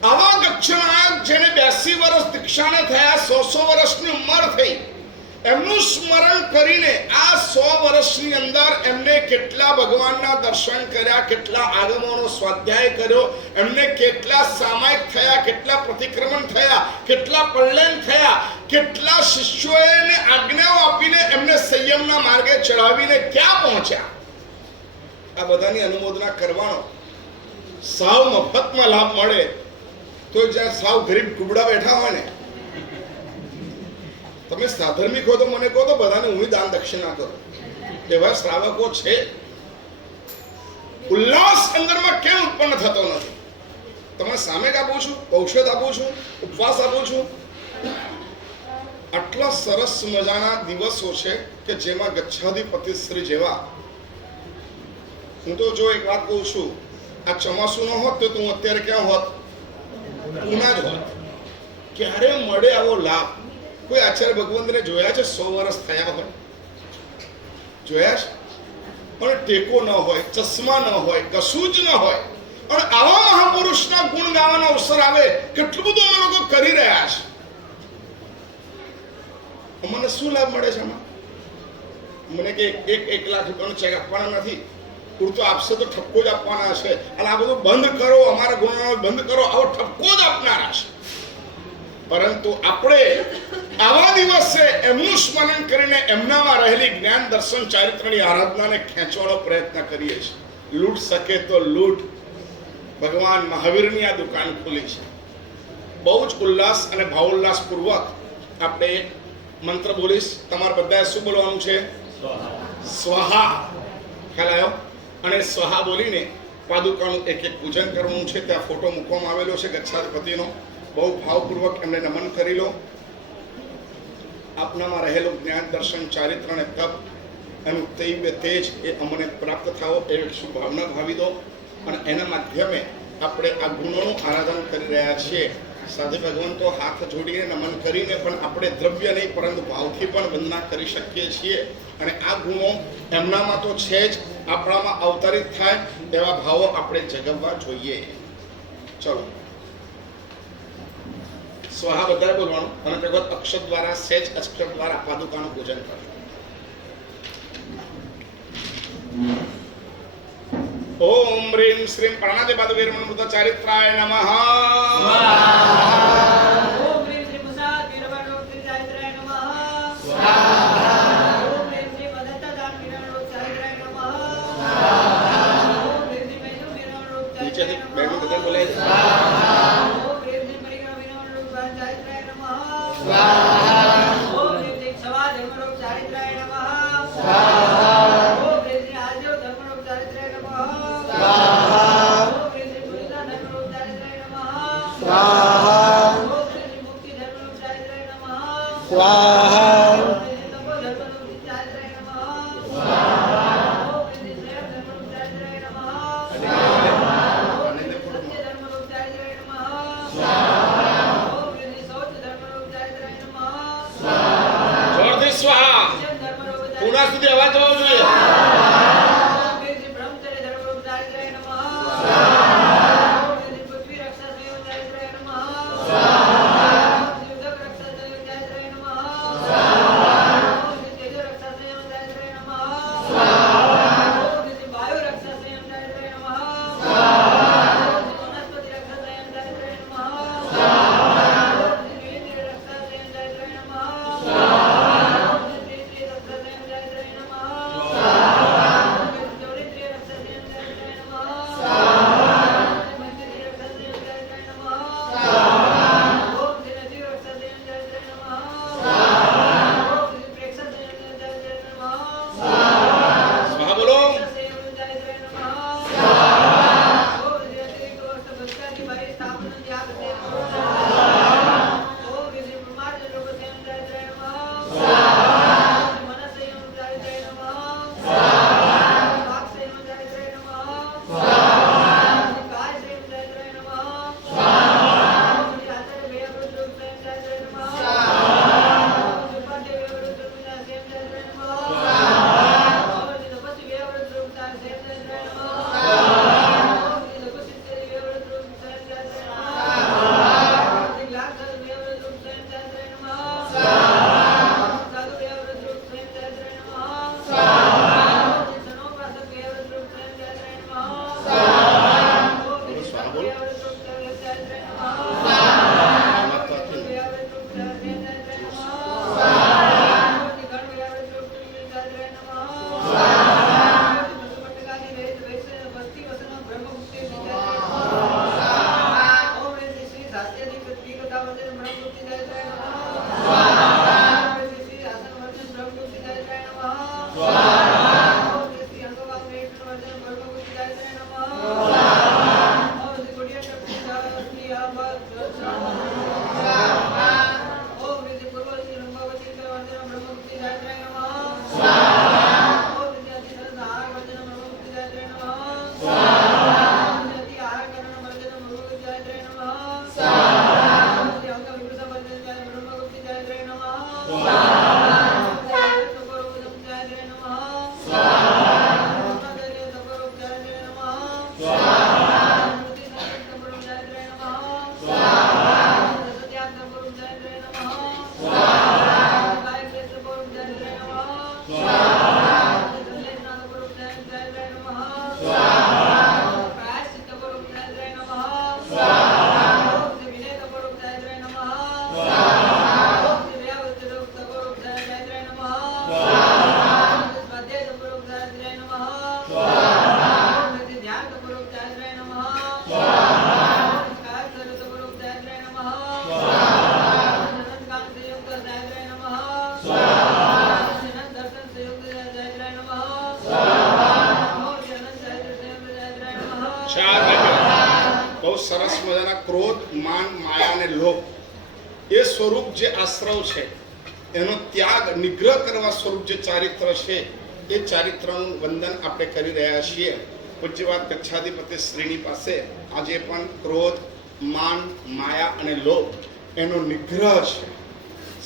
આવા ગચ્છનાયક જેને 82 વર્ષ દીક્ષાને થયા, 100 વર્ષની ઉંમર થઈ, એમનું સ્મરણ કરીને આ 100 વર્ષની અંદર એમને કેટલા ભગવાનના દર્શન કર્યા, કેટલા આગમોનો સ્વાધ્યાય કર્યો, એમને કેટલા સામાયિક થયા, કેટલા પ્રતિક્રમણ થયા, કેટલા પલ્લયન થયા, કેટલા શિષ્યોએ આજ્ઞાઓ આપીને એમને સંયમના માર્ગે ચડાવીને ક્યાં પહોંચ્યા, આ બધાની અનુમોદના કરવાનો. સાવ મફતમાં લાભ મળે તો જ્યાં સાવ ગરીબ કુબડા બેઠા હોય ને, તમે સાધર્મિક હો તો મને કહો તો બધાને હું દાન દક્ષિણા કરો. એવા શ્રાવકો છે. ઉલ્લાસ અંદરમાં કેમ ઉત્પન્ન થતો નથી? તમે સામે આપું છું, ઔષધ આપું છું, ઉપવાસ આપું છું. આટલા સરસ મજાના દિવસો છે કે જેમાં ગચ્છાધિપતિ શ્રી જેવા, હું તો જો એક વાત કહું છું, આ ચોમાસું ન હોત તો હું અત્યારે ક્યાં હોત? પૂના જ હોત. ક્યારે મળે આવો લાભ? કોઈ આચાર્ય ભગવંતને જોયા છે 100 વર્ષ થયા હોય? જોયા છે? પણ ટેકો ન હોય, ચશ્મા ન હોય, કશું જ ન હોય, અને આવા મહાપુરુષના ગુણ ગાવાનો અવસર આવે, કેટલું બધું અમે લોકો કરી રહ્યા છે. અમને શું લાભ મળે છે આમાં? મને કે 1 લાખ રૂપિયાનો ચેક આપવાના નથી, પૂરતો આપશે તો ઠપકો જ આપવાના છે, અને આ બધું બંધ કરો, અમારા ગુણગાન બંધ કરો, આવો ઠપકો જ આપનારા છે. પરંતુ આપણે આવા દિવસે એમનું સ્મરણ કરીને એમનામાં રહેલી જ્ઞાન દર્શન ચારિત્રની આરાધનાને ખેંચવાનો પ્રયત્ન કરીએ છીએ. લૂંટ શકે તો લૂંટ. ભગવાન મહાવીરની આ દુકાન ખુલી છે. બહુ જ ઉલ્લાસ અને ભાવોલ્લાસ પૂર્વક આપણે મંત્ર બોલીશ. તમારે બધાએ શું બોલવાનું છે? સ્વાહા. ખ્યાલ આવ્યો? અને સ્વાહા બોલીને પાદુકાનું એક પૂજન કરવાનું છે. ત્યાં ફોટો મૂકવામાં આવેલો છે ગચ્છાધિપતિનો. બહુ ભાવપૂર્વક એમને નમન કરી લો. આપનામાં રહેલું જ્ઞાન દર્શન ચારિત્ર અને તપ, એનું તૈવ્ય તેજ એ અમને પ્રાપ્ત થાવો એવી શુભભાવના ભાવી દો. અને એના માધ્યમે આપણે આ ગુણોનું આરાધન કરી રહ્યા છીએ. સાધુ ભગવંતો હાથ જોડીને નમન કરીને પણ આપણે દ્રવ્ય નહીં પરંતુ ભાવથી પણ વંદના કરી શકીએ છીએ. અને આ ગુણો એમનામાં તો છે જ, આપણામાં અવતરિત થાય એવા ભાવો આપણે જગવવા જોઈએ. ચલો સ્વાહા બધાએ બોલવાનું, અને ભગવત અક્ષર દ્વારા, સેજ અક્ષર દ્વારા પાદુકાનું પૂજન કરવું. ઓમ રીમ શ્રીમ પ્રાણાદિ પાદુકેર્મણ ચારિત્રાય નમઃ. ઓમ રીમ શ્રી મુસાદ વીરવણ ચારિત્રાય નમઃ. ઓમ રીમ શ્રી મદતદાન વીરવણ ચારિત્રાય નમઃ. ઓમ રીમ શ્રી મૈસૂર વીરવણ નીચેથી ચારિત્રાય બેનું નમઃ. બધા બોલે. ઓમ રીમ શ્રી પરિગ્રહ વીરવણ ચારિત્રાય નમઃ. ઓમ રીમ શ્રી સવા ધર્મરૂપ ચારિત્રાય નમઃ. ઓમ રીમ શ્રી આદેવ ધર્મરૂપ ચારિત્રાય નમઃ. ઓમ રીમ શ્રી પુરુષા ધર્મરૂપ ચારિત્રાય નમઃ. ઓમ રીમ શ્રી મુક્તિ ધર્મરૂપ ચારિત્રાય નમઃ. ઓમ રીમ શ્રી તપો ધર્મરૂપ ચારિત્રાય નમઃ. ઓમ રીમ શ્રી સ્નેહ ધર્મરૂપ ચારિત્રાય નમઃ. ઓમ રીમ શ્રી સત્ય ધર્મરૂપ ચારિત્રાય નમઃ. ઓમ રીમ શ્રી શૌચ ધર્મરૂપ ચારિત્રાય નમઃ. જોરથી સ્વાહા. વિજન ધર્મરૂપ પૂરા સુધી અવાજ જવો જોઈએ. ઓમ રીમ શ્રી બ્રહ્મચર્ય ધર્મરૂપ ચારિત્રાય નમઃ. ઓમ રીમ શ્રી પૃથ્વી રક્ષા સંયોગ ચારિત્રાય નમઃ. ઓમ શ્રી ઉદક રક્ષા સંયોગ ચારિત્રાય નમઃ. ઓમ શ્રી તેજો રક્ષા સંયોગ ચારિત્રાય નમઃ. ઓમ શ્રી વાયુ રક્ષા સંયોગ ચારિત્રાય નમઃ. ઓમ શ્રી વનસ્પતિ રક્ષા સંયોગ ચારિત્રાય નમઃ. ઓમ શ્રી ઇન્દ્રિય રક્ષા સંયોગ ચારિત્રાય નમઃ. ઓમ શ્રી રક્ષા સંયોગ ચારિત્રાય નમઃ. બહુ સરસ મજાના ક્રોધ, માન, માયા અને લોભ એ સ્વરૂપ જે આશ્રવ છે એનો ત્યાગ, નિગ્રહ કરવા સ્વરૂપ જે ચારિત્ર છે એ ચારિત્રનું વંદન આપણે કરી રહ્યા છીએ. પૂજ્યવાદ ગચ્છાધિપતિ શ્રીની પાસે આજે પણ ક્રોધ, માન, માયા અને લોભ એનો નિગ્રહ છે.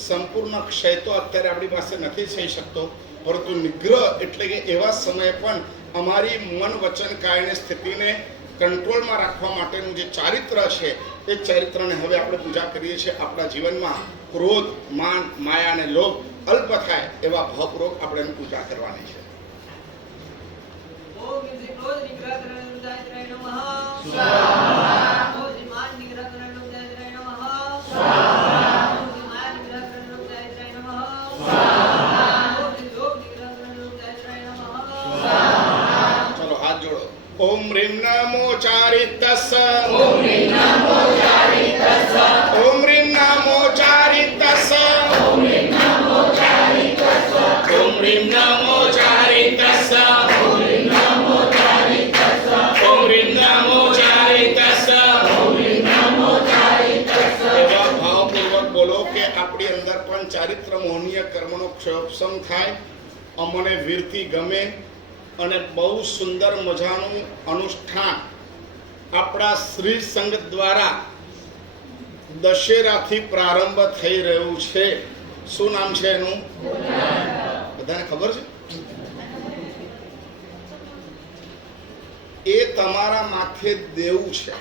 સંપૂર્ણ ક્ષય તો અત્યારે આપણી પાસે નથી થઈ શકતો, પરંતુ નિગ્રહ એટલે કે એવા સમયે પણ અમારી મન, વચન, કાયની સ્થિતિને કંટ્રોલમાં રાખવા માટેનું જે ચારિત્ર છે એ ચારિત્રને હવે આપણે પૂજા કરીએ છીએ. આપણા જીવનમાં ક્રોધ, માન, માયા અને લોભ અલ્પ થાય એવા ભાવપૂર્વક આપણે એની પૂજા કરવાની છે. ઓમ શ્રી ક્રોધ નિગ્રહ કરણે રુદ્રાય નમઃ. સ્વાહા. ઓમ શ્રી માન નિગ્રહ કરણે રુદ્રાય નમઃ. સ્વાહા. ઓમ શ્રી માયા નિગ્રહ કરણે રુદ્રાય નમઃ. સ્વાહા. ઓમ શ્રી લોભ નિગ્રહ કરણે રુદ્રાય નમઃ. સ્વાહા. ચલો હાથ જોડો. ઓમ રીમ નમો ચારિતસ્સ. ઓમ રીમ નમો ચારિતસ્સ. ઓમ રીમ નમો ચારિતસ્સ. ઓમ રીમ નમો ચારિતસ્સ. ઓમ રીમ નમો ચારિતસ્સ. ઓમ રીમ નમો ચારિતસ્સ. ઓમ રીમ નમો ચારિતસ્સ. ઓમ રીમ નમો ચારિતસ્સ. એવા ભાવપૂર્વક બોલો કે આપણી અંદર પણ ચારિત્ર મોહનીય કર્મનો ક્ષયોપશમ થાય, અમને વીરથી ગમે અને બહુ સુંદર મજાનું અનુષ્ઠાન આપણા શ્રી સંઘ દ્વારા દશેરાથી પ્રારંભ થઈ રહ્યું છે. શું નામ છે એનું? બધાને ખબર છે? એ તમારા માથે દેવું છે.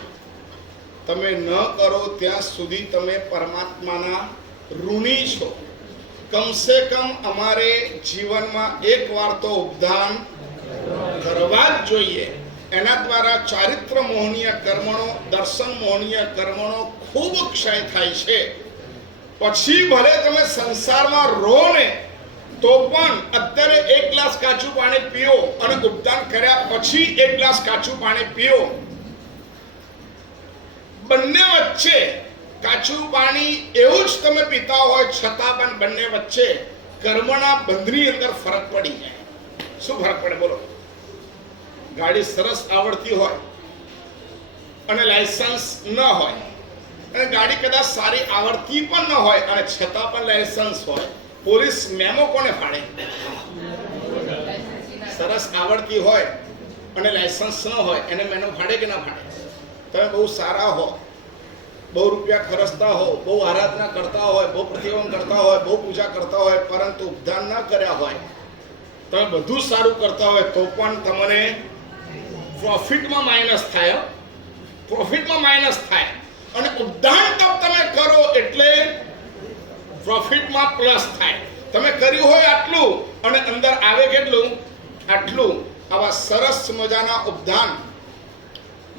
તમે ન કરો ત્યાં સુધી તમે પરમાત્માના ઋણી છો. કમસે કમ અમારે જીવનમાં એકવાર તો ઉપદાન કરવા જ જોઈએ. એના દ્વારા ચારિત્ર મોહનીય કર્મનો, દર્શન મોહનીય કર્મનો ખૂબ ક્ષય થાય છે. પછી ભલે તમે સંસારમાં રહો ને તો પણ અત્યારે એક ગ્લાસ કાચું પાણી પીઓ અને ઉપદાન કર્યા પછી એક ગ્લાસ કાચું પાણી પીઓ. બંને વચ્ચે કાચું પાણી એવું જ તમે પીતા હોય છતાં પણ બંને વચ્ચે કર્મના બંધની અંદર ફરક પડી જાય. શું ફરક પડે બોલો? ગાડી સરસ આવડતી હોય અને લાયસન્સ ન હોય, અને ગાડી કદાચ સારી આવડતી પણ ન હોય અને છતાં પણ લાયસન્સ હોય, પોલીસ મેમો કોને ફાડે? સરસ આવડતી હોય અને લાયસન્સ ન હોય એને મેમો ફાડે કે ના ફાડે? તમે બહુ સારા હો, બહુ રૂપિયા ખર્ચતા હો, બહુ આરાધના કરતા હોય, બહુ પ્રતિક્રમણ કરતા હોય, બહુ પૂજા કરતા હોય, પરંતુ ઉપદાન ન કર્યા હોય, તમે બધું સારું કરતા હોય તો પણ તમને પ્રોફિટમાં માઇનસ થાય. પ્રોફિટમાં માઇનસ થાય. અને ઉપદાન તપ તમે કરો એટલે પ્રોફિટમાં પ્લસ થાય. તમે કર્યું હોય આટલું અને અંદર આવે કેટલું? આટલું. આવા સરસ મજાના ઉપદાન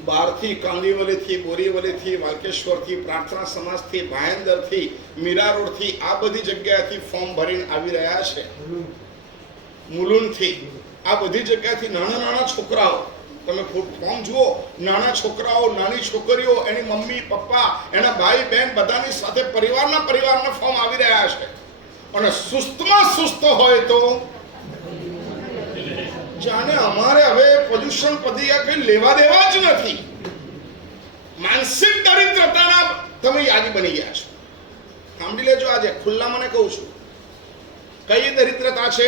બહારથી, કાંદીવલીથી, બોરીવલીથી, વાલકેશ્વરથી, પ્રાર્થના સમાજથી, ભાયંદરથી, મીરા રોડથી, આ બધી જગ્યાએથી ફોર્મ ભરીને આવી રહ્યા છે. મુલુંડથી, આ બધી જગ્યાએથી નાના નાના છોકરાઓ, તમે ફોર્મ જુઓ, નાના છોકરાઓ, નાની છોકરીઓ, એની મમ્મી, પપ્પા, એના ભાઈ, બહેન, બધાની સાથે પરિવારના ફોર્મ આવી રહ્યા છે. અને સુસ્તમાં સુસ્ત હોય તો જાણે અમારે હવે પોલ્યુશન પદિયા કઈ લેવા દેવા જ નથી. માનસિક દરિદ્રતાના તમે યાદી બની ગયા છો. સાંભળી લેજો, આજે ખુલ્લા મને કહું છું, કઈ દરિદ્રતા છે?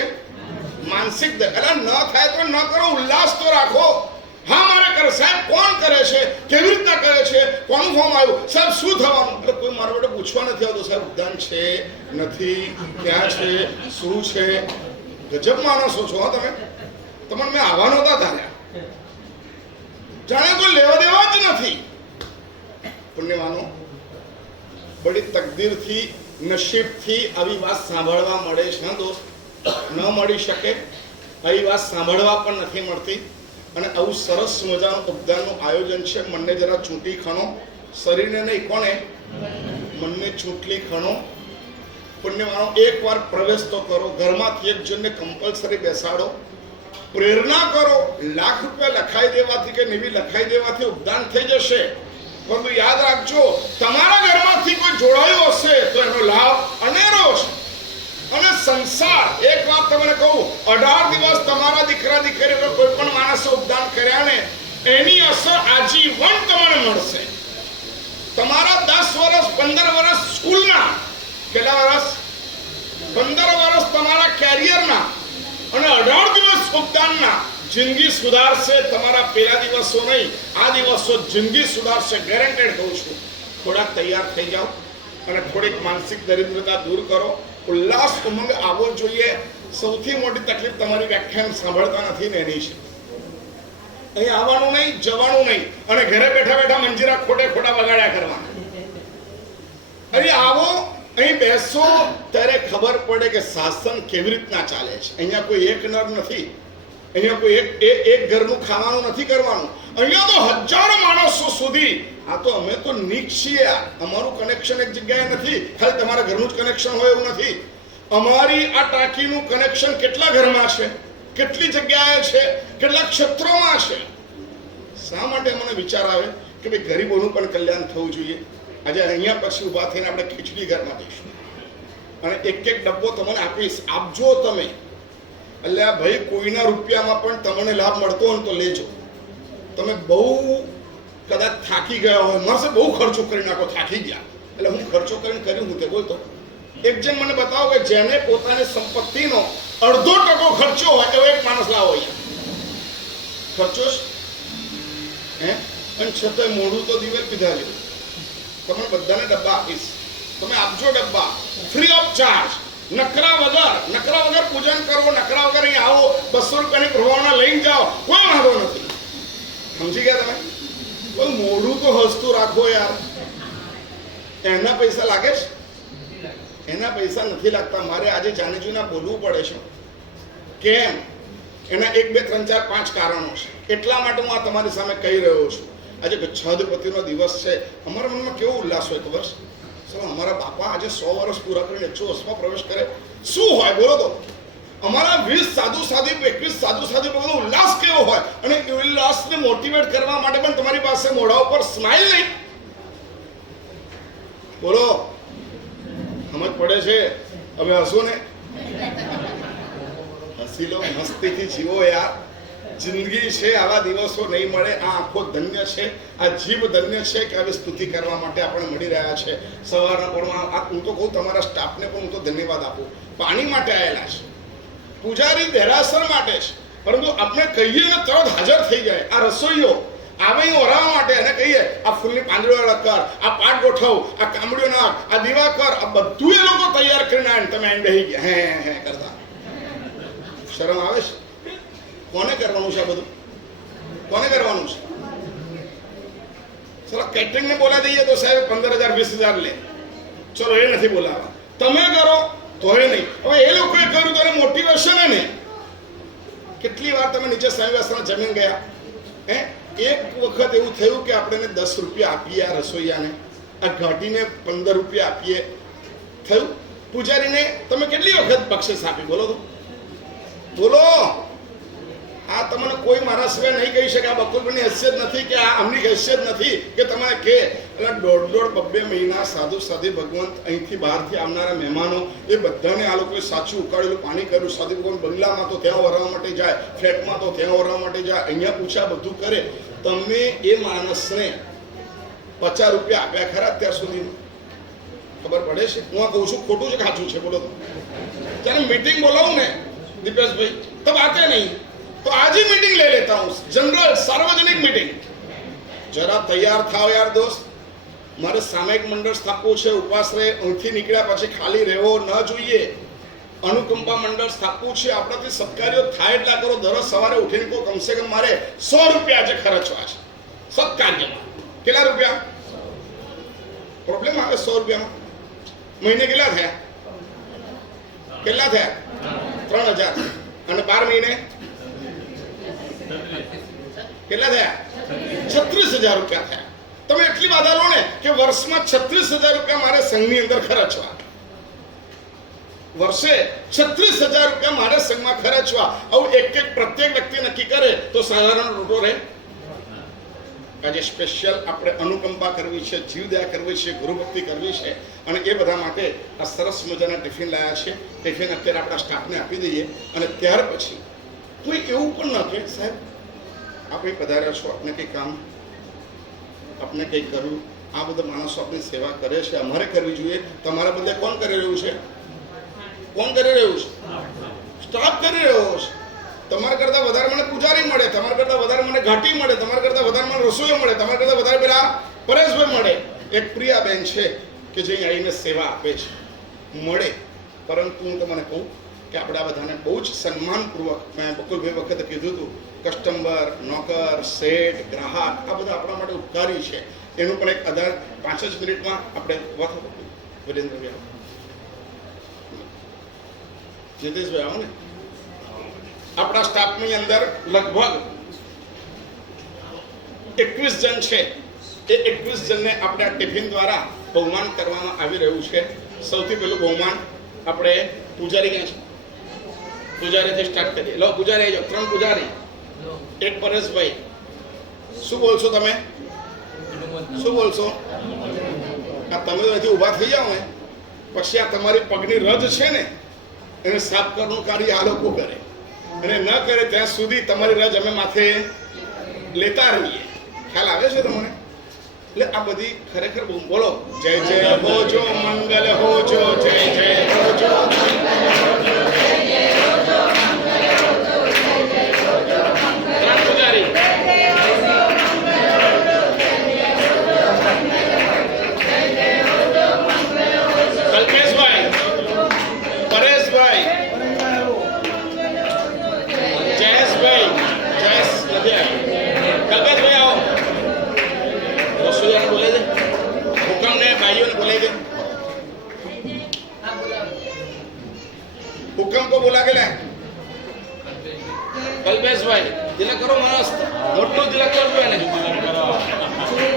માનસિક. એટલે ન થાય તો ન કરો, ઉલ્લાસ તો રાખો. હા મારે કરે. સાહેબ કોણ કરે છે, કેવી રીતના કરે છે, કોનું ફોર્મ આવ્યું, સાહેબ શું થવાનું? એટલે કોઈ મારા માટે પૂછવા નથી આવતું સાહેબ ઉદ્યાન છે નથી, ક્યાં છે, શું છે. ગજબ માણસો છો હા તમે. તમને મેં આવા નહોતા ધાર્યા, જાણે કોઈ લેવા દેવા જ નથી. પુણ્યવાનો બડી તકદીરથી નસીબથી આવી વાત સાંભળવા મળે છે દોસ્ત. ન મળી શકે આવી વાત સાંભળવા પણ નથી મળતી. અને આવું સરસ મજાનું ઉપદાનનું આયોજન છે. મનને જરા ચૂંટી ખણો, શરીરને નહીં કોને, મનને ચૂંટલી ખણો. પુણ્યવાનો એકવાર પ્રવેશ તો કરો, ઘરમાંથી એક જણને કમ્પલસરી બેસાડો, પ્રેરણા કરો. લાખ રૂપિયા લખાઈ દેવાથી કે નેવી લખાઈ દેવાથી ઉપદાન થઈ જશે, પરંતુ યાદ રાખજો તમારા ઘરમાંથી કોઈ જોડાયું હશે તો એનો લાભ અનેરો છે. અને સંસાર, એક વાત તમને કહું, 18 દિવસ તમારા દીકરા દીકરીઓ કોઈ પણ માણસે ઉપદાન કર્યા ને એની અસર આજીવન તમને મળશે. તમારા 10 વર્ષ 15 વર્ષ સ્કૂલના, કેટલા વર્ષ, 15 વર્ષ તમારા કેરિયરના અને 18 દિવસ ઉપદાનના જિંદગી સુધારશે. તમારા પેલા દિવસો નહીં, આ દિવસો જિંદગી સુધારશે, ગેરંટેડ કહું છું. થોડાક તૈયાર થઈ જાઓ અને થોડીક માનસિક દરિદ્રતા દૂર કરો. ઉલ્લાસ ઉમંગ આવવો જોઈએ. સૌથી મોટી તકલીફ તમારી વ્યાખ્યાન સાંભળતા નથી ને એની છે. અહીં આવવાનું નહીં, જવાનું નહીં અને ઘરે બેઠા બેઠા મંજીરા ખોટે ખોટા વગાડ્યા કરવાના. અહીં આવો, અહીં બેસો ત્યારે ખબર પડે કે શાસન કેવી રીતના ચાલે છે. અહીંયા કોઈ એક નર નથી, અહીંયા કોઈ એક ઘરનું ખાવાનું નથી કરવાનું. અહીંયા તો હજારો માણસો સુધી. આ તો અમે તો નીક છીએ. અમારું કનેક્શન એક જગ્યાએ નથી, ખાલી તમારા ઘરનું જ કનેક્શન હોય એવું નથી. અમારી આ ટાંકીનું કનેક્શન કેટલા ઘરમાં છે, કેટલી જગ્યાએ છે, કેટલા ક્ષેત્રોમાં છે. શા માટે મને વિચાર આવે કે ભાઈ ગરીબોનું પણ કલ્યાણ થવું જોઈએ. આજે અહીંયા પછી ઊભા થઈને આપણે ખીચડી ઘરમાં જઈશું અને એક એક ડબ્બો તમને આપીશ, આપજો તમે. એટલે ભાઈ કોઈના રૂપિયામાં પણ તમને લાભ મળતો હોય તો લેજો. તમે બહુ કદાચ થાકી ગયા હોય, માસે બહુ ખર્ચો કરી નાખો, થાકી ગયા, એટલે હું ખર્ચો કરીને કર્યું હું તે બોલતો. એક જણ મને બતાવો કે જેને પોતાની સંપત્તિનો 1/2% ખર્ચો હોય એવો એક માણસ લાવો ખર્ચો હે. અને છતાંય મોઢું તો દિવેલ પીધા જેવું. તમને બધાને ડબ્બા આપીશ, તમે આપજો ડબ્બા ફ્રી ઓફ ચાર્જ. નકરા વગર પૂજન કરો, નકરા વગર અહીં આવો, 200 રૂપિયાની પ્રવાહના લઈને જાઓ, કોઈ વાંધો નથી. સમજી ગયા તમે? કોઈ મોઢું તો હસતું રાખો યાર. એના પૈસા લાગે છે? એના પૈસા નથી લાગતા. મારે આજે જાણીજુના બોલવું પડે છે. કેમ? એના 1 2 3 4 5 કારણો છે. એટલા માટે હું આ તમારી સામે કહી રહ્યો છું. આજે છદપતિનો દિવસ છે. અમારા મનમાં કેવો ઉલ્લાસ હોય ખબર છે? ચલો અમારા બાપા આજે 100 વર્ષ પૂરા કરીને 180માં પ્રવેશ કરે, શું હોય બોલો તો? અમારા 20 સાધુ સાધુ 21 સાધુ સાધુ બધો ઉલ્લાસ કેવો હોય. અને એ ઉલ્લાસને મોટિવેટ કરવા માટે પણ તમારી પાસે મોઢા ઉપર સ્માઇલ નહીં. બોલો, સમજ પડે છે? હવે હસો ને, હસી લો, મસ્તીથી જીવો યાર. જિંદગી છે, આવા દિવસો નહીં મળે. આ આંખો ધન્ય છે, આ જીભ ધન્ય છે કે આવી સ્તુતિ કરવા માટે આપણે મળી રહ્યા છે. સવારના પોરમાં હું તો કહું તમારા સ્ટાફને પણ હું તો ધન્યવાદ આપું. પાણી માટે આવેલા છે, પૂજારી દેરાસર માટે છે, પરંતુ આપણે કહીએ ને તરત હાજર થઈ જાય. આ રસોઈઓ આવે ઓરાવા માટે એને કહીએ આ ફૂલની પાંદડીઓ કર, આ પાટ ગોઠવ, આ કામડીઓ નાખ, આ દીવા કર, આ બધું એ લોકો તૈયાર કરીને આવે. તમે એમ બેહી ગયા હે કરતા. શરમ આવે છે? કોને કરવાનું છે આ બધું? કોને કરવાનું છે? ચલો કેટરિંગને બોલાવી દઈએ તો સાહેબ 15,000 20,000 લે. ચલો એ નથી બોલાવા, તમે કરો તો એ નહીં. હવે એ લોકોએ કર્યું તો એને મોટિવેશન હે ને. કેટલી વાર તમે નીચે સાંઈવાસના જમીન ગયા હે? એક વખત એવું થયું કે આપણે 10 રૂપિયા આપીએ આ રસોઈયાને, આ ઘાટીને 15 રૂપિયા આપીએ, થયું? પૂજારીને તમે કેટલી વખત બક્ષિસ આપી બોલો તો? બોલો. આ તમને કોઈ મારા સિવાય નહીં કહી શકે. આ બકુલભાઈની હેસિયત નથી કે આ અમની હેસિયત નથી કે તમને કે એટલે 1.5-2 મહિના સાધુ સાધી ભગવંત અહીંથી બહારથી આવનારા મહેમાનો એ બધાને આ લોકોએ સાચું ઉકાળેલું પાણી કર્યું. સાધુ ભગવાન બંગલામાં તો ત્યાં વરવા માટે જાય, ફ્લેટમાં તો ત્યાં વરવા માટે જાય, અહીંયા પૂછ્યા બધું કરે. તમે એ માણસને 50 રૂપિયા આપ્યા ખરા અત્યાર સુધી? ખબર પડે છે? હું આ કહું છું ખોટું છે સાચું છે બોલો? જ્યારે મીટિંગ બોલાવું ને દીપેશભાઈ તો વાતે નહીં, तो आज ही मीटिंग ले लेता हूं, जनरल सार्वजनिक मीटिंग। जरा तैयार થાઓ યાર દોસ્ત, મારે સામયિક મંડળ સ્થાપવું છે, ઉપવાસ રહે, અહીંથી નીકળ્યા પછી ખાલી રહેવો ન જોઈએ, અનુકંપા મંડળ સ્થાપવું છે, આપણાથી સત્કાર્યો થાય એટલા કરો, દરરોજ સવારે ઉઠીને કહો કમસે કમ મારે 100 રૂપિયા જે ખર્ચવા છે સત્કાર્યમાં। કેટલા રૂપિયા પ્રોબ્લેમ આવે 100 રૂપિયામાં? મહિને કેટલા થયા? કેટલા થયા? 3000 અને 12 મહિને કેટલા થયા? 36000 રૂપિયા થયા। તમે એટલી બાધા લો ને કે વર્ષમાં 36000 રૂપિયા મારે સંઘની અંદર ખર્ચવા, વર્ષે 36000 રૂપિયા મારે સંઘમાં ખર્ચવા। આવું એક પ્રત્યેક વ્યક્તિ નક્કી કરે તો સાધારણ રૂટો રહે। આજે સ્પેશિયલ આપણે અનુકંપા કરવી છે, જીવદયા કરવી છે, ગુરુભક્તિ કરવી છે, અને એ બધા માટે આ સરસ મજાના ટિફિન લાયા છે। ટિફિન અત્યારે આપણા સ્ટાફને આપી દઈએ, અને ત્યાર પછી કોઈ એવું પણ ન કહે સાહેબ આપણે પધાર્યા છો, આપણે કંઈ કામ, આપણે કંઈ કરવું, આ બધા માણસો આપણી સેવા કરે છે, અમારે કરવી જોઈએ। તમારા બદલે કોણ કરી રહ્યું છે? કોણ કરી રહ્યું છે? સ્ટાફ કરી રહ્યો છે। તમારા કરતાં વધારે મને પૂજારી મળે, તમારા કરતાં વધારે મને ઘાટી મળે, તમારા કરતાં વધારે મને રસોઈઓ મળે, તમારા કરતાં વધારે પેલા પરેશભાઈ મળે, એક પ્રિયાબેન છે કે જે આવીને સેવા આપે છે મળે। પરંતુ હું તમને કહું કે આપણા બધાને બહુ જ સન્માનપૂર્વક, મેં બકુલભાઈ વખતે કીધું હતું, કસ્ટમર, નોકર, શેઠ, ગ્રાહક આ બધા આપણા માટે ઉપકારી છે। એનું પણ એક આધાર 5 જ મિનિટમાં આપણે વિરેન્દ્રભાઈ આવો, જીતેશભાઈ આવો ને। આપણા સ્ટાફની અંદર લગભગ 21 જણ છે। એ 21 જણને આપણે આ ટિફિન દ્વારા બહુમાન કરવામાં આવી રહ્યું છે। સૌથી પહેલું બહુમાન આપણે પૂજારી ક્યાં છે? પૂજારીથી સ્ટાર્ટ કરીએ। લો પૂજારી આવી જાઓ, 3 પૂજારી, એક પરેશભાઈ। શું બોલશો તમે? શું બોલશો? આ તમે તો અહીંથી ઊભા થઈ જાઓ ને પછી આ તમારી પગની રજ છે ને એને સાફ કરવાનું કાર્ય આ લોકો કરે, અને ન કરે ત્યાં સુધી તમારી રજ અમે માથે લેતા રહીએ। ખ્યાલ આવે છે તમને? એટલે આ બધી ખરેખર બોલો, જય જય હોજો મંગલ હોજો, જય જય હોજો પૂજારી, કલ્પેશભાઈ, પરેશભાઈ, જયેશભાઈ, જયેશ નથી આવ્યા, કલ્પેશભાઈ આવો, રસોઈયાને બોલાવી દે, હુકમને ભાઈઓને બોલાવી દે, હુકમ કો બોલા કે લે, કલ્પેશભાઈ તિલક કરો, મસ્ત મોટું તિલક કરજો એને,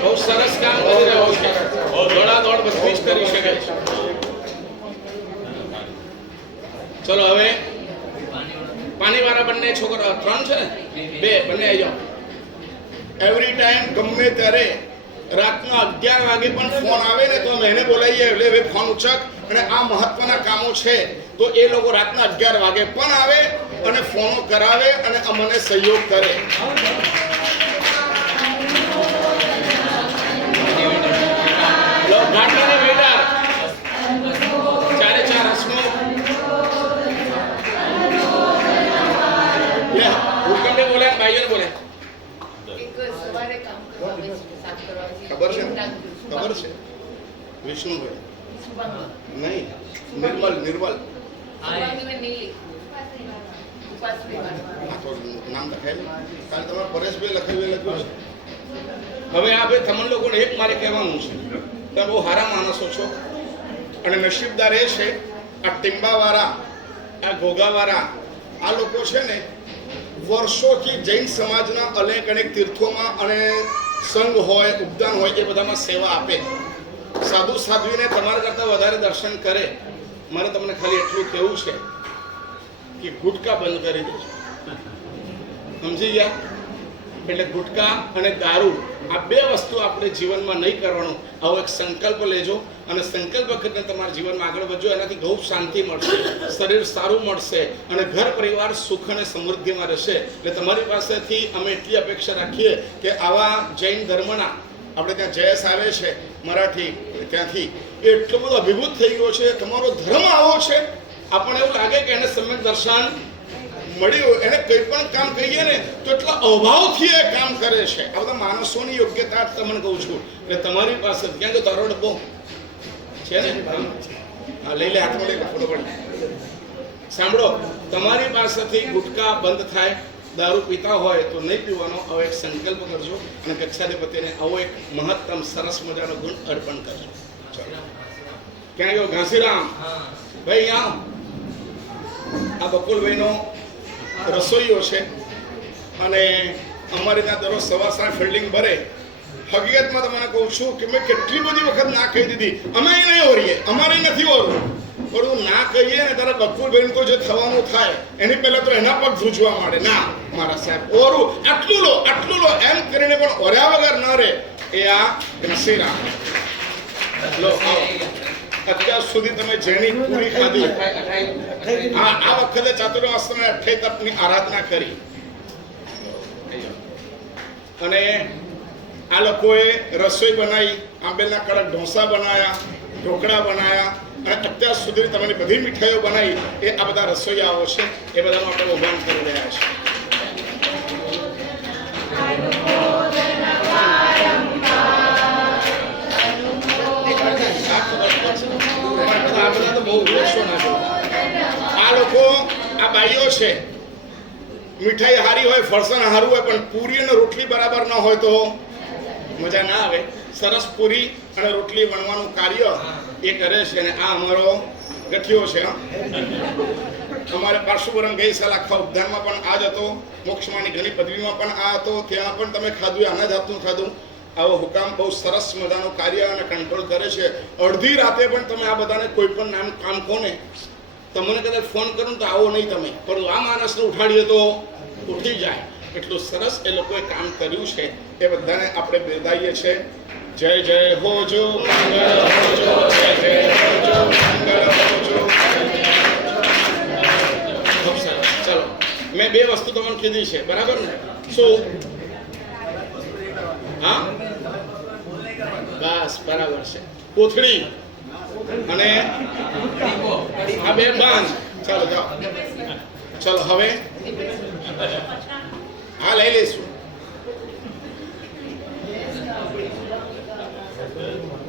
બહુ સરસ કામ કરી રહ્યો છે, દોડાદોડ બધી જ કરી શકે છે। ચલો હવે પાણીવાળા બંને છોકરા 3 છે ને, 2 બંને આવી જાઓ। એવરી ટાઈમ ગમે ત્યારે રાતના 11 વાગે પણ ફોન આવે ને તો અમે એને બોલાવીએ, એટલે હવે ફોન ઉચક, અને આ મહત્વના કામો છે તો એ લોકો રાતના 11 વાગે પણ આવે અને ફોનો કરાવે અને અમને સહયોગ કરે। ઘાટલાના વેટર 4 હસમુખ, લે હુકમને બોલે, ભાઈઓને બોલે, એક સવારે કામ કરવા આવે છે, સાફ કરવા આવે છે। ખબર છે? ખબર છે? વિષ્ણુભાઈ નહીં, નિર્મલ સુભાની મેં નહીં ઉપાસની આ તો નામ લખાયેલું, કાલે તમારા પરેશભાઈ લખ્યું છે। હવે આ ભાઈ તમને લોકોને એક મારે કહેવાનું છે, તમે બહુ સારા માણસો છો, અને નસીબદાર એ છે આ ટીંબાવાળા, આ ઘોઘાવાળા, આ લોકો છે ને વર્ષોથી જૈન સમાજના અનેક અનેક તીર્થોમાં અને સંઘ હોય, ઉપદાન હોય, એ બધામાં સેવા આપે। સાધુ સાધ્વીને તમારા કરતાં વધારે દર્શન કરે। મારે તમને ખાલી એટલું કહેવું છે કે ગુટકા બંધ કરી દેજો, સમજી ગયા? એટલે ગુટકા અને દારૂ આ 2 વસ્તુ આપણે જીવનમાં નહીં કરવાનું। આવો એક સંકલ્પ લેજો અને સંકલ્પ કરીને તમારા જીવનમાં આગળ વધજો, એનાથી બહુ શાંતિ મળશે, શરીર સારું મળશે, અને ઘર પરિવાર સુખ અને સમૃદ્ધિમાં રહેશે। એટલે તમારી પાસેથી અમે એટલી અપેક્ષા રાખીએ કે આવા જૈન ધર્મના, આપણે ત્યાં જયેશ આવે છે મરાઠી, ત્યાંથી એટલો બધો અભિભૂત થઈ ગયો છે, તમારો ધર્મ આવો છે, આપણને એવું લાગે કે એને સમ્યક દર્શન મળ્યું એને કંઈ પણ કામ કહીએ ને તો એટલા અભાવથી એ કામ કરે છે. આ બધા માણસોની યોગ્યતા તમને કહું છું. એટલે તમારી પાસે ક્યાં તો તારો ડબ્બો છે ને? હા, લઈ લે, હાથમાં લઈ લે, ફોટો પડી. સાંભળો, તમારી પાસેથી ગુટકા બંધ થાય, દારૂ પીતા હોય તો નહીં પીવાનો આવો એક સંકલ્પ કરજો અને કક્ષાધિપતિને આવો એક મહત્તમ સરસ મજાનો ગુણ અર્પણ કરજો. ચલો, ક્યાં ગયો ઘાસીરામ ભાઈ? આ બકુલભાઈનો રસોઈયો છે અને અમારે ત્યાં દરરોજ સવાર સાંજ ફિલ્ડિંગ ભરે. હકીકતમાં તમને કહું છું કે મેં કેટલી બધી વખત ના કહી દીધી, અમે નહીં ઓરીએ, અમારે નથી ઓરવું, પણ ના કહીએ ને તારા બકુલભાઈ તો જે થવાનું થાય એની પહેલા તો એના પગ ધ્રુજવા માંડે. ના મારા સાહેબ, ઓરું, આટલું લો એમ કરીને પણ ઓર્યા વગર ન રહે. એ આ ઘસીરામ લો. અત્યાર સુધી તમે જેની પૂરી ખાધી, આ વખતે ચાતુર્માસને 28 તપની આરાધના કરી અને આ લોકોએ રસોઈ બનાવી, આંબેલના કડક ઢોસા બનાવ્યા, ઢોકળા બનાવ્યા અને અત્યાર સુધી તમને બધી મીઠાઈઓ બનાવી. એ આ બધા રસોઈયાઓ છે, એ બધાનું આપણે વહન કરી રહ્યા છીએ. આ લોકો, આ બાઈઓ છે, મીઠાઈ હારી હોય, ફરસાણ હારું હોય, પણ પૂરી અને રોટલી બરાબર ન હોય તો મજા ના આવે. સરસ પૂરી અને રોટલી વણવાનું કાર્ય એ કરે છે. અને આ અમારો ગઠિયો છે. અમારે પાર્શ્વવરણ ગઈ સાલ આખા ઉદ્યાનમાં પણ આ જ હતો, મોક્ષમાની ઘણી પદવીમાં પણ આ હતો, ત્યાં પણ તમે ખાધું, આના જાતનું ખાધું. આવો હુકામ બહુ સરસ મજાનું કાર્ય અને કંટ્રોલ કરે છે. અડધી રાતે પણ તમે આ બધાને કોઈ પણ નામ કામ કોને તમને કદાચ ફોન કરું તો આવો નહીં તમે, પરંતુ આ માણસને ઉઠાડીએ તો ઉઠી જાય. એટલું સરસ એ લોકોએ કામ કર્યું છે. એ બધાને આપણે બિરદાવીએ છીએ. જય જય હોજો, મંગળ હોજો, જય જય હોજો, મંગળ હોજો. ખૂબ સરસ. ચલો, મેં બે વસ્તુ તમને કીધી છે, બરાબર ને? શું? હા, બસ બરાબર છે. કોથળી અને આ બે બાંધ. ચાલો જાઓ. ચલો હવે હા લઈ લઈશું.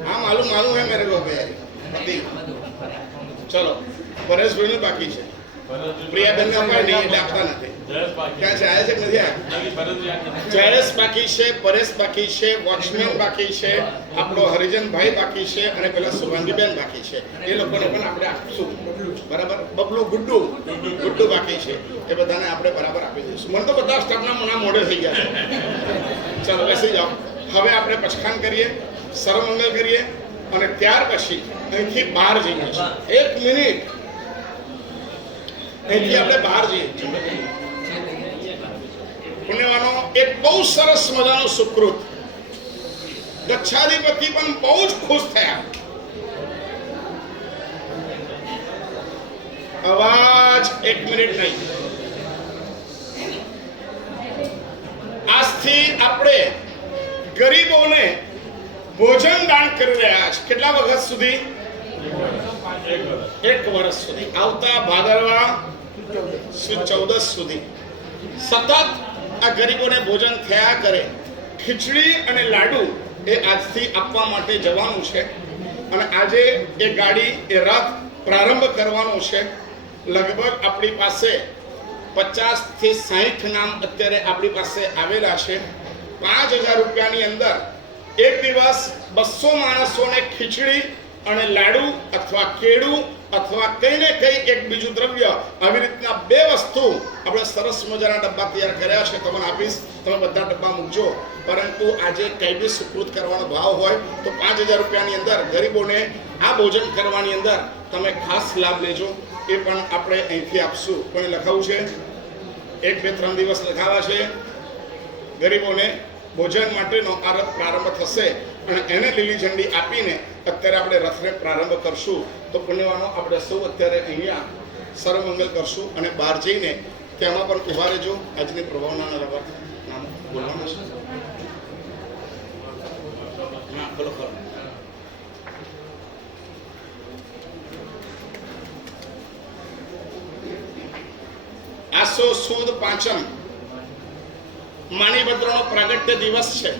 हाँ मालूम है मेरे को चलो પરેશભાઈ નું બાકી છે, પ્રિયાબેન ને અપાય નહીં એટલે આપતા નથી. ક્યાં છે, આયા છે કે નથી આયા? જયેશ બાકી છે, પરેશ બાકી છે, વોચમેન બાકી છે, આપણો હરિજનભાઈ બાકી છે અને પેલા સુભાંગીબેન બાકી છે. એ લોકોને પણ આપણે આપશું, બરાબર? બબલુ ગુડ્ડુ બાકી છે. એ બધાને આપણે બરાબર આપી દઈશું. મને તો બધા સ્ટાફના મના મોડે થઈ ગયા છે. ચાલો બેસી જાઓ. હવે આપણે પચખાન કરીએ, સર્વમંગલ કરીએ અને ત્યાર પછી અહીંથી બહાર જઈએ છીએ. 1 મિનિટ, અહીંથી આપણે બહાર જઈએ છીએ. પુણ્યવાનો એક બહુ સરસ મજાનો સુકૃત ગચ્છાધિપતિ પણ બહુ જ ખુશ થયા. અવાજ 1 મિનિટ નહીં. આજથી આપણે ગરીબોને ભોજન દાન કરી રહ્યા છે. કેટલા વખત સુધી? 1 વર્ષ સુધી. આવતા ભાદરવા સુદ 14 સુધી સતત આ ગરીબોને ભોજન થયા કરે. ખીચડી અને લાડુ એ આજથી આપવા માટે જવાનું છે અને આજે એ ગાડી, એ રથ પ્રારંભ કરવાનો છે. લગભગ આપણી પાસે 50 થી 60 નામ અત્યારે આપણી પાસે આવેલા છે. 5000 રૂપિયાની અંદર એક દિવસ 200 માણસોને ખીચડી અને લાડુ અથવા કેળું અથવા કઈ ને કઈ એક બીજું દ્રવ્ય, આવી રીતના 2 વસ્તુ આપણે સરસ મજાના ડબ્બા તૈયાર કર્યા છે. તમને આપીશ, તમે બધા ડબ્બા મૂકજો. પરંતુ આજે કઈ બી સુકૃત કરવાનો ભાવ હોય તો 5000 રૂપિયાની અંદર ગરીબોને આ ભોજન કરવાની અંદર તમે ખાસ લાભ લેજો. એ પણ આપણે અહીંથી આપશું. કોને લખાવું છે? 1, 2, 3 દિવસ લખાવા છે. ગરીબોને ભોજન માટેનો આ રથ પ્રારંભ થશે અને એને લીલી ઝંડી આપીને અત્યારે આપણે રથને પ્રારંભ કરશું. તો પુણ્યવાનો આપણે સૌ અત્યારે અહીંયા સર્વમંગલ કરશું અને બહાર જઈને તેમાં પણ ઉભા રહેજો. આજની પ્રભાવનાના રવત નામ બોલવાના છે. હા બોલો ખરો. આસો સુદ પાંચમ માણીભદ્રનો પ્રાગટ્ય દિવસ છે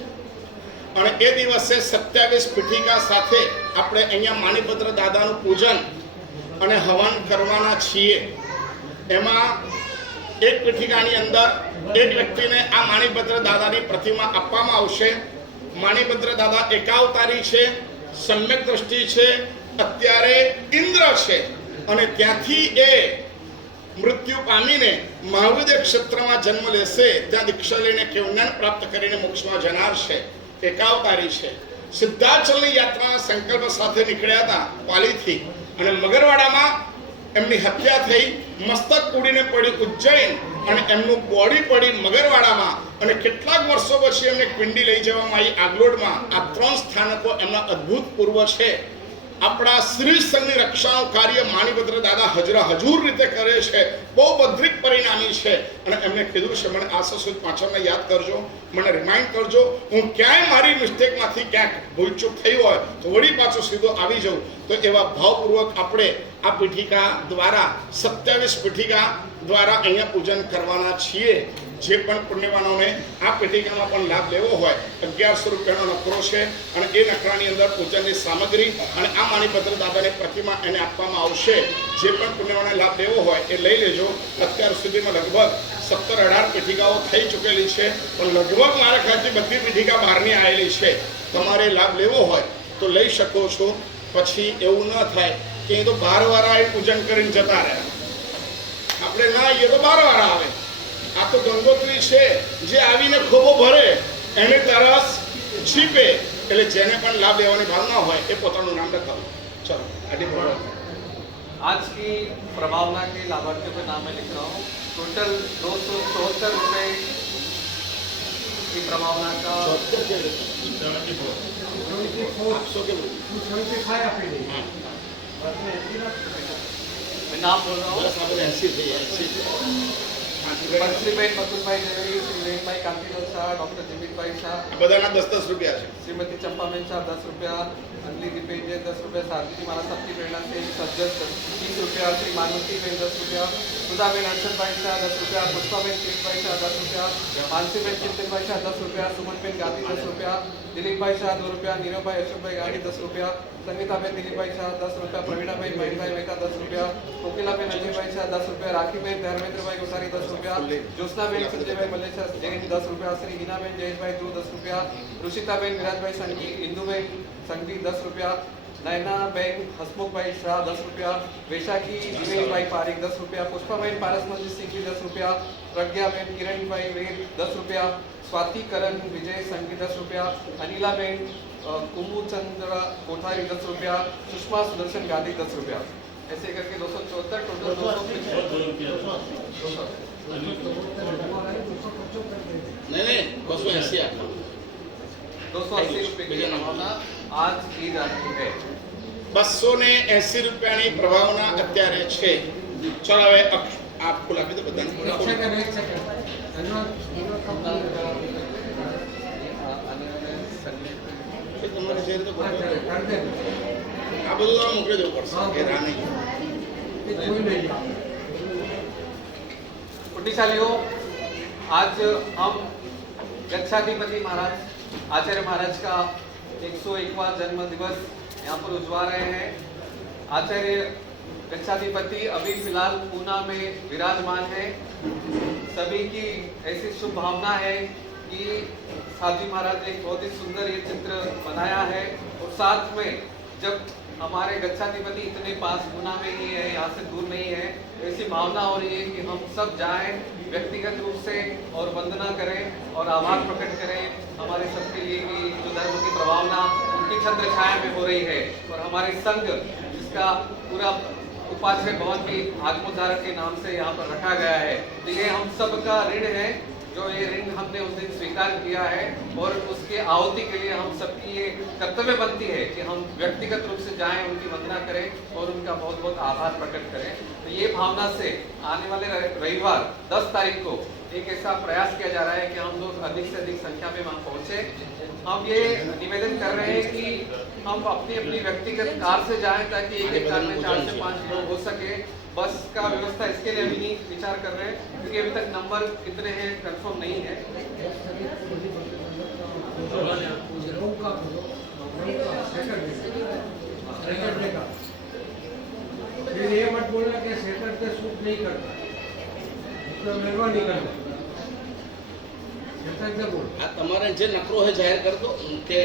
અને એ દિવસે 27 પીઠિકા સાથે આપણે અહીંયા માણીભદ્ર દાદાનું પૂજન અને હવન કરવાના છીએ. એમાં એક પીઠિકાની અંદર એક વ્યક્તિને આ માણીભદ્ર દાદાની પ્રતિમા આપવામાં આવશે. માણીભદ્ર દાદા એકાવતારી છે, સમ્યક દ્રષ્ટિ છે, અત્યારે ઇન્દ્ર છે અને ત્યાંથી એ મૃત્યુ પામીને મહાવિદ્ય ક્ષેત્રમાં જન્મ લેશે, ત્યાં દીક્ષા લઈને કેવજ્ઞાન પ્રાપ્ત કરીને મોક્ષમાં જનાર છે. એકાવતારી છે. સિદ્ધાચલની યાત્રાના સંકલ્પ સાથે નીકળ્યા હતા પાલીથી અને મગરવાડામાં એમની હત્યા થઈ. મસ્તક ઉડીને પડ્યું ઉજ્જૈન અને એમનું બોડી પડી મગરવાડામાં અને કેટલાક વર્ષો પછી એમને પિંડી લઈ જવામાં આવી આગલોડમાં. આ 3 સ્થાનકો એમના અદ્ભુત પૂર્વ છે. આપણા શ્રી સંઘની રક્ષાનું કાર્ય માણીભદ્ર દાદા હજૂર રીતે કરે છે. બહુ બદ્રિક પરિણામી છે અને એમને કીધું છે મને આસો સુદ પાંચમને યાદ કરજો, મને રિમાઇન્ડ કરજો. હું ક્યાંય મારી મિસ્ટેકમાંથી ક્યાંક ભૂલચૂક થઈ હોય તો વળી પાછો સીધો આવી જાઉં. તો એવા ભાવપૂર્વક આપણે આ પીઠિકા દ્વારા 27 પીઠિકા દ્વારા અહીંયા પૂજન કરવાના છીએ. જે પણ પુણ્યવાનોને આ પીઠિકામાં પણ લાભ લેવો હોય 1100 રૂપિયાનો નકરો છે અને એ નકરાની અંદર પૂજનની સામગ્રી અને આ માણીભદ્ર દાદાની પ્રતિમા એને આપવામાં આવશે. જે પણ પુણ્યવાનોને લાભ લેવો હોય એ લઈ લેજો. અત્યાર સુધીમાં લગભગ 17-18 પીઠિકાઓ થઈ ચૂકેલી છે પણ લગભગ મારા ખ્યાલથી બધી પીઠિકા બહારની આવેલી છે. તમારે લાભ લેવો હોય તો લઈ શકો છો. પછી એવું ન થાય કે એ તો 12 વાર આવી પૂજન કરીને જતા રહ્યા, આપણે ના આવીએ તો 12 વાર આવે. આ તો ગંગોત્રી છે, જે આવીને ખોબો ભરે એને તરસ છીપે. એટલે જેને પણ લાભ લેવાની ભાવના હોય એ પોતાનું નામ લખાવો. ચલો आगे बढ़ो. आज की प्रभावना के लाभार्थियों के नाम मैं लिख रहा हूँ. टोटल 274 रुपये की प्रभावना का 74 मैं नाम बोल रहा हूँ. बंसीबेन मथुरभाई देवरी, श्रीवेणभाई कांतिलाल शाह, डॉक्टर जिमितभाई शाह, बधाना 10-10 रुपया है. श्रीमती चंपाबेन शाह 10 रुपया, अंजलि दीपेंद्र 10 रुपया, सारथी महाराज सबकी प्रेरणा से सज्जन 30 रुपया, श्री मानवती बेन 10 रुपया, सुधाबेन हर्षदभाई शाह 10 रुपया, पुष्पाबेन किरीटभाई शाह 10 रुपया, मानसीबेन चिंतनभाई शाह 10 रुपया, सुमनबेन गांधी 10 रुपया, दिलीपभाई शाह 2 रुपया, नीरवभाई अशोकभाई गाड़ी 10 रुपया, संगीताबेन दिलीपभाई शाह 10 रुपया, प्रवीणाबेन महेशभाई मेहता 10 रुपया, कोकिलाबेन अजयभाई शाह 10 रुपया, राखीबेन धर्मेंद्रभाई गोसारी 10 रुपया, ज्योत्सनाबेन संजयभाई मल्लेश्वर जैन 10 रुपया, श्री हीनाबेन जयेशभाई ध्रुव 10 रुपया, रुचिताबेन विराजभाई संघी, इंदुबेन संघवी 10 रुपया, नयनाबेन हसमुखभाई शाह 10 रुपया, वैशाखी दिवेलभाई पारिक 10 रुपया, पुष्पाबेन पारसमंजी सिंह 10 रुपया, प्रज्ञाबेन किरणभाई वेद 10 रुपया, स्वाति करण विजय संघी 10 रुपया, अनिलाबेन कुमुचंद्र कोठारी 10 रुपया, सुषमा सुदर्शन गांधी 10 रुपया. ऐसे करके 274 टोटल 200. नहीं 280 आपका 280 रुपये की प्रभावना आज की जाती है. 280 રૂપિયાની પ્રભાવના અત્યારે છે. ચાલો હવે આપકો લાગી દો બધાને. તમારે જે રીતે આ બધું આ મોકલી દેવું પડશે કે રા નહીં. पुण्यशालियों, आज हम गच्छाधिपति महाराज आचार्य महाराज का 101वां जन्म दिवस यहाँ पर उजवा रहे हैं. आचार्य गच्छाधिपति अभी फिलहाल पूना में विराजमान है. सभी की ऐसी शुभ भावना है कि साधु महाराज ने एक बहुत ही सुंदर ये चित्र बनाया है और साथ में जब हमारे गच्छाधिपति इतने पास पूना में ही है, यहाँ से दूर नहीं है, ऐसी भावना हो रही है कि हम सब जाएं व्यक्तिगत रूप से और वंदना करें और आभार प्रकट करें हमारे सबके लिए कि जो धर्म की प्रभावना उनकी छत्र छाया में हो रही है. और हमारे संघ जिसका पूरा उपाध्याय भवन भी आत्मोद्धारक के नाम से यहाँ पर रखा गया है, तो ये हम सब का ऋण है जो ये ऋण हमने उस दिन स्वीकार किया है और उसके आहुति के लिए हम सबकी ये कर्तव्य बनती है कि हम व्यक्तिगत रूप से जाएं, उनकी वंदना करें और उनका बहुत बहुत आभार प्रकट करें. तो ये भावना से आने वाले रविवार 10 तारीख को एक ऐसा प्रयास किया जा रहा है कि हम लोग अधिक से अधिक संख्या में वहाँ पहुँचे। हम ये निवेदन कर रहे हैं कि हम अपनी अपनी व्यक्तिगत कार से जाएं ताकि एक एक कार में 4 से 5 लोग हो सके। बस का व्यवस्था इसके लिए अभी नहीं विचार कर रहे हैं क्योंकि अभी तक नंबर कितने हैं कंफर्म नहीं है। फिर ये मत बोलना कि सैटरडे शूट नहीं करता, तो मेहरबानी करना सैटरडे बोल। આ તમારે જે નકરો है जाहिर कर दो કે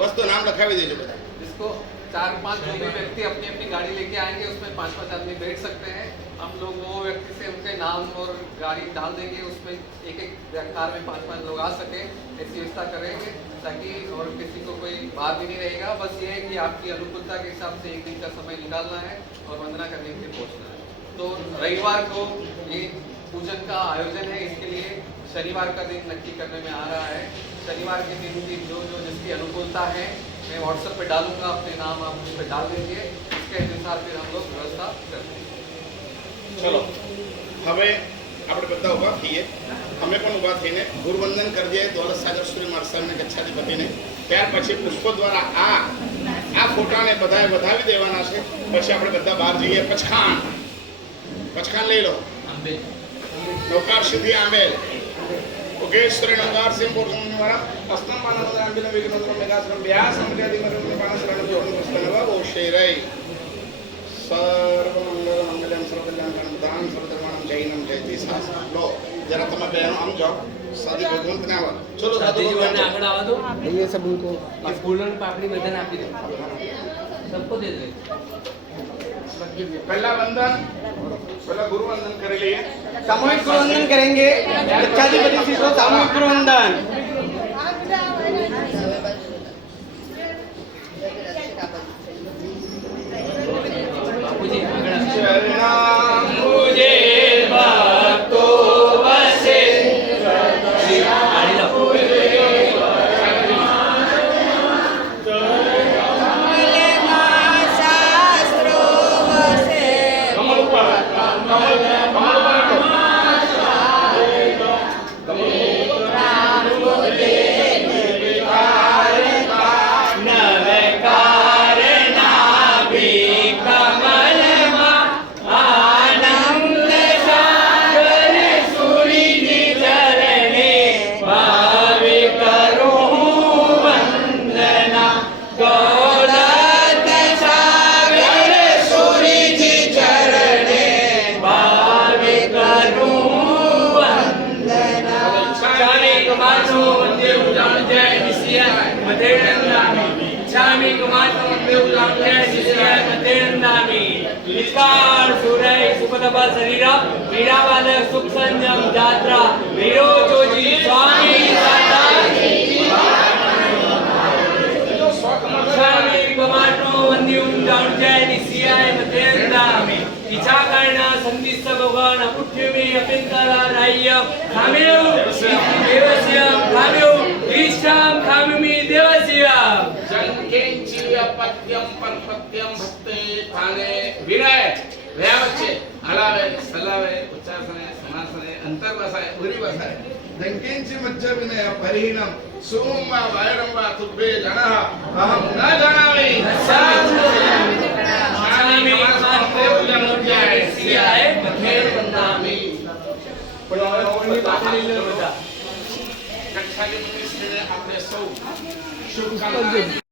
बस तो नाम लखावी दीजिए બધા। जिसको 4-5 जो भी व्यक्ति अपनी अपनी गाड़ी लेके आएंगे उसमें 5-5 आदमी बैठ सकते हैं। हम लोग वो व्यक्ति से उनके नाम और गाड़ी डाल देंगे, उसमें एक एक कार में 5-5 लोग आ सके ऐसी व्यवस्था करेंगे ताकि और किसी को कोई बात भी नहीं रहेगा। बस ये है कि आपकी अनुकूलता के हिसाब से एक दिन का समय निकालना है और वंदना करने के लिए पहुँचना है। तो रविवार को ये पूजन का आयोजन है, इसके लिए शनिवार का दिन नक्की करने में आ रहा है। शनिवार के दिन की जो जो जिसकी अनुकूलता है मैं व्हाट्सएप पे डालूंगा, अपने नाम आप उस पर डाल दीजिए, इसके अनुसार फिर हम लोग व्यवस्था करते हैं। ચલો હવે આપણે બધા ઊભા થઈએ, અમે પણ ઊભા થઈને ગુરુવંદન કરી દઈએ દોલત સાગર સૂર્ય માર્સલને ગચ્છાધિપતિને। ત્યાર પછી પુષ્પો દ્વારા આ ફોટાને બધાએ વધાવી દેવાના છે। પછી આપણે બધા બહાર જઈએ। પચખાન લઈ લો। નૌકાર સિદ્ધિ આંબેલ ઉગેશ્વરી નૌકાર સિંહ બોરસમ દ્વારા અસ્તમ પાનવદર આંબેલ વિઘ્નોત્તમ મેઘાશ્રમ વ્યાસ અમર્યાદિ મરમ પાનસરણ જોડન પુષ્પનવ ઓશેરય સર્વમંગલ મંગલમ સર્વકલ્યાણકરમ દાન સર્વધર્માણમ જૈનમ જયતિ શાસ્ત્ર। લો જરા તમે બહેનો આમ જાઓ, સાદી ભગવંતને આવો। ચલો સાધુ ભગવાન आगड़ आवा दो ये सब उनको ये फूलन पापड़ी बदन आप ही दो, सबको दे दो। पहला वंदन, पहला गुरु वंदन कर लिए। सामूहिक गुरुवंदन करेंगे। गच्छाधिपति श्री को सामूहिक गुरुवंदन। बापूजी आगड़ शरणम मुझे भक्तो बसे गाड़ी लो कमल ऊपर, कमल सुख संयम यात्रा वीरो जोजी स्वामी स्वामी कमाटो वंद्युम जाणजय निसियाय मतेंदामी इच्छा कर्ण संदिस्त भगवान अपुठ्यमी अपिंतरा राह्य खामेउ देवस्य खामेउ ईशाम खामेमि देवस्य जंकेंची अपत्यम परपत्यम भक्ते थाने विनय व्या वच्चे हलावे सलावे उच्चासने समासने अंतर्वसाय उरी वसाय जंकेंची मज्ज विनय परिहीनम सोम वा वायरम वा तुभ्ये जनः अहम न जानामि स्वामी माते उजमुज्जय सियाय मथे वंदामि। બધા कक्षाधिपति श्री ने अपने सौ शुभकामनाएं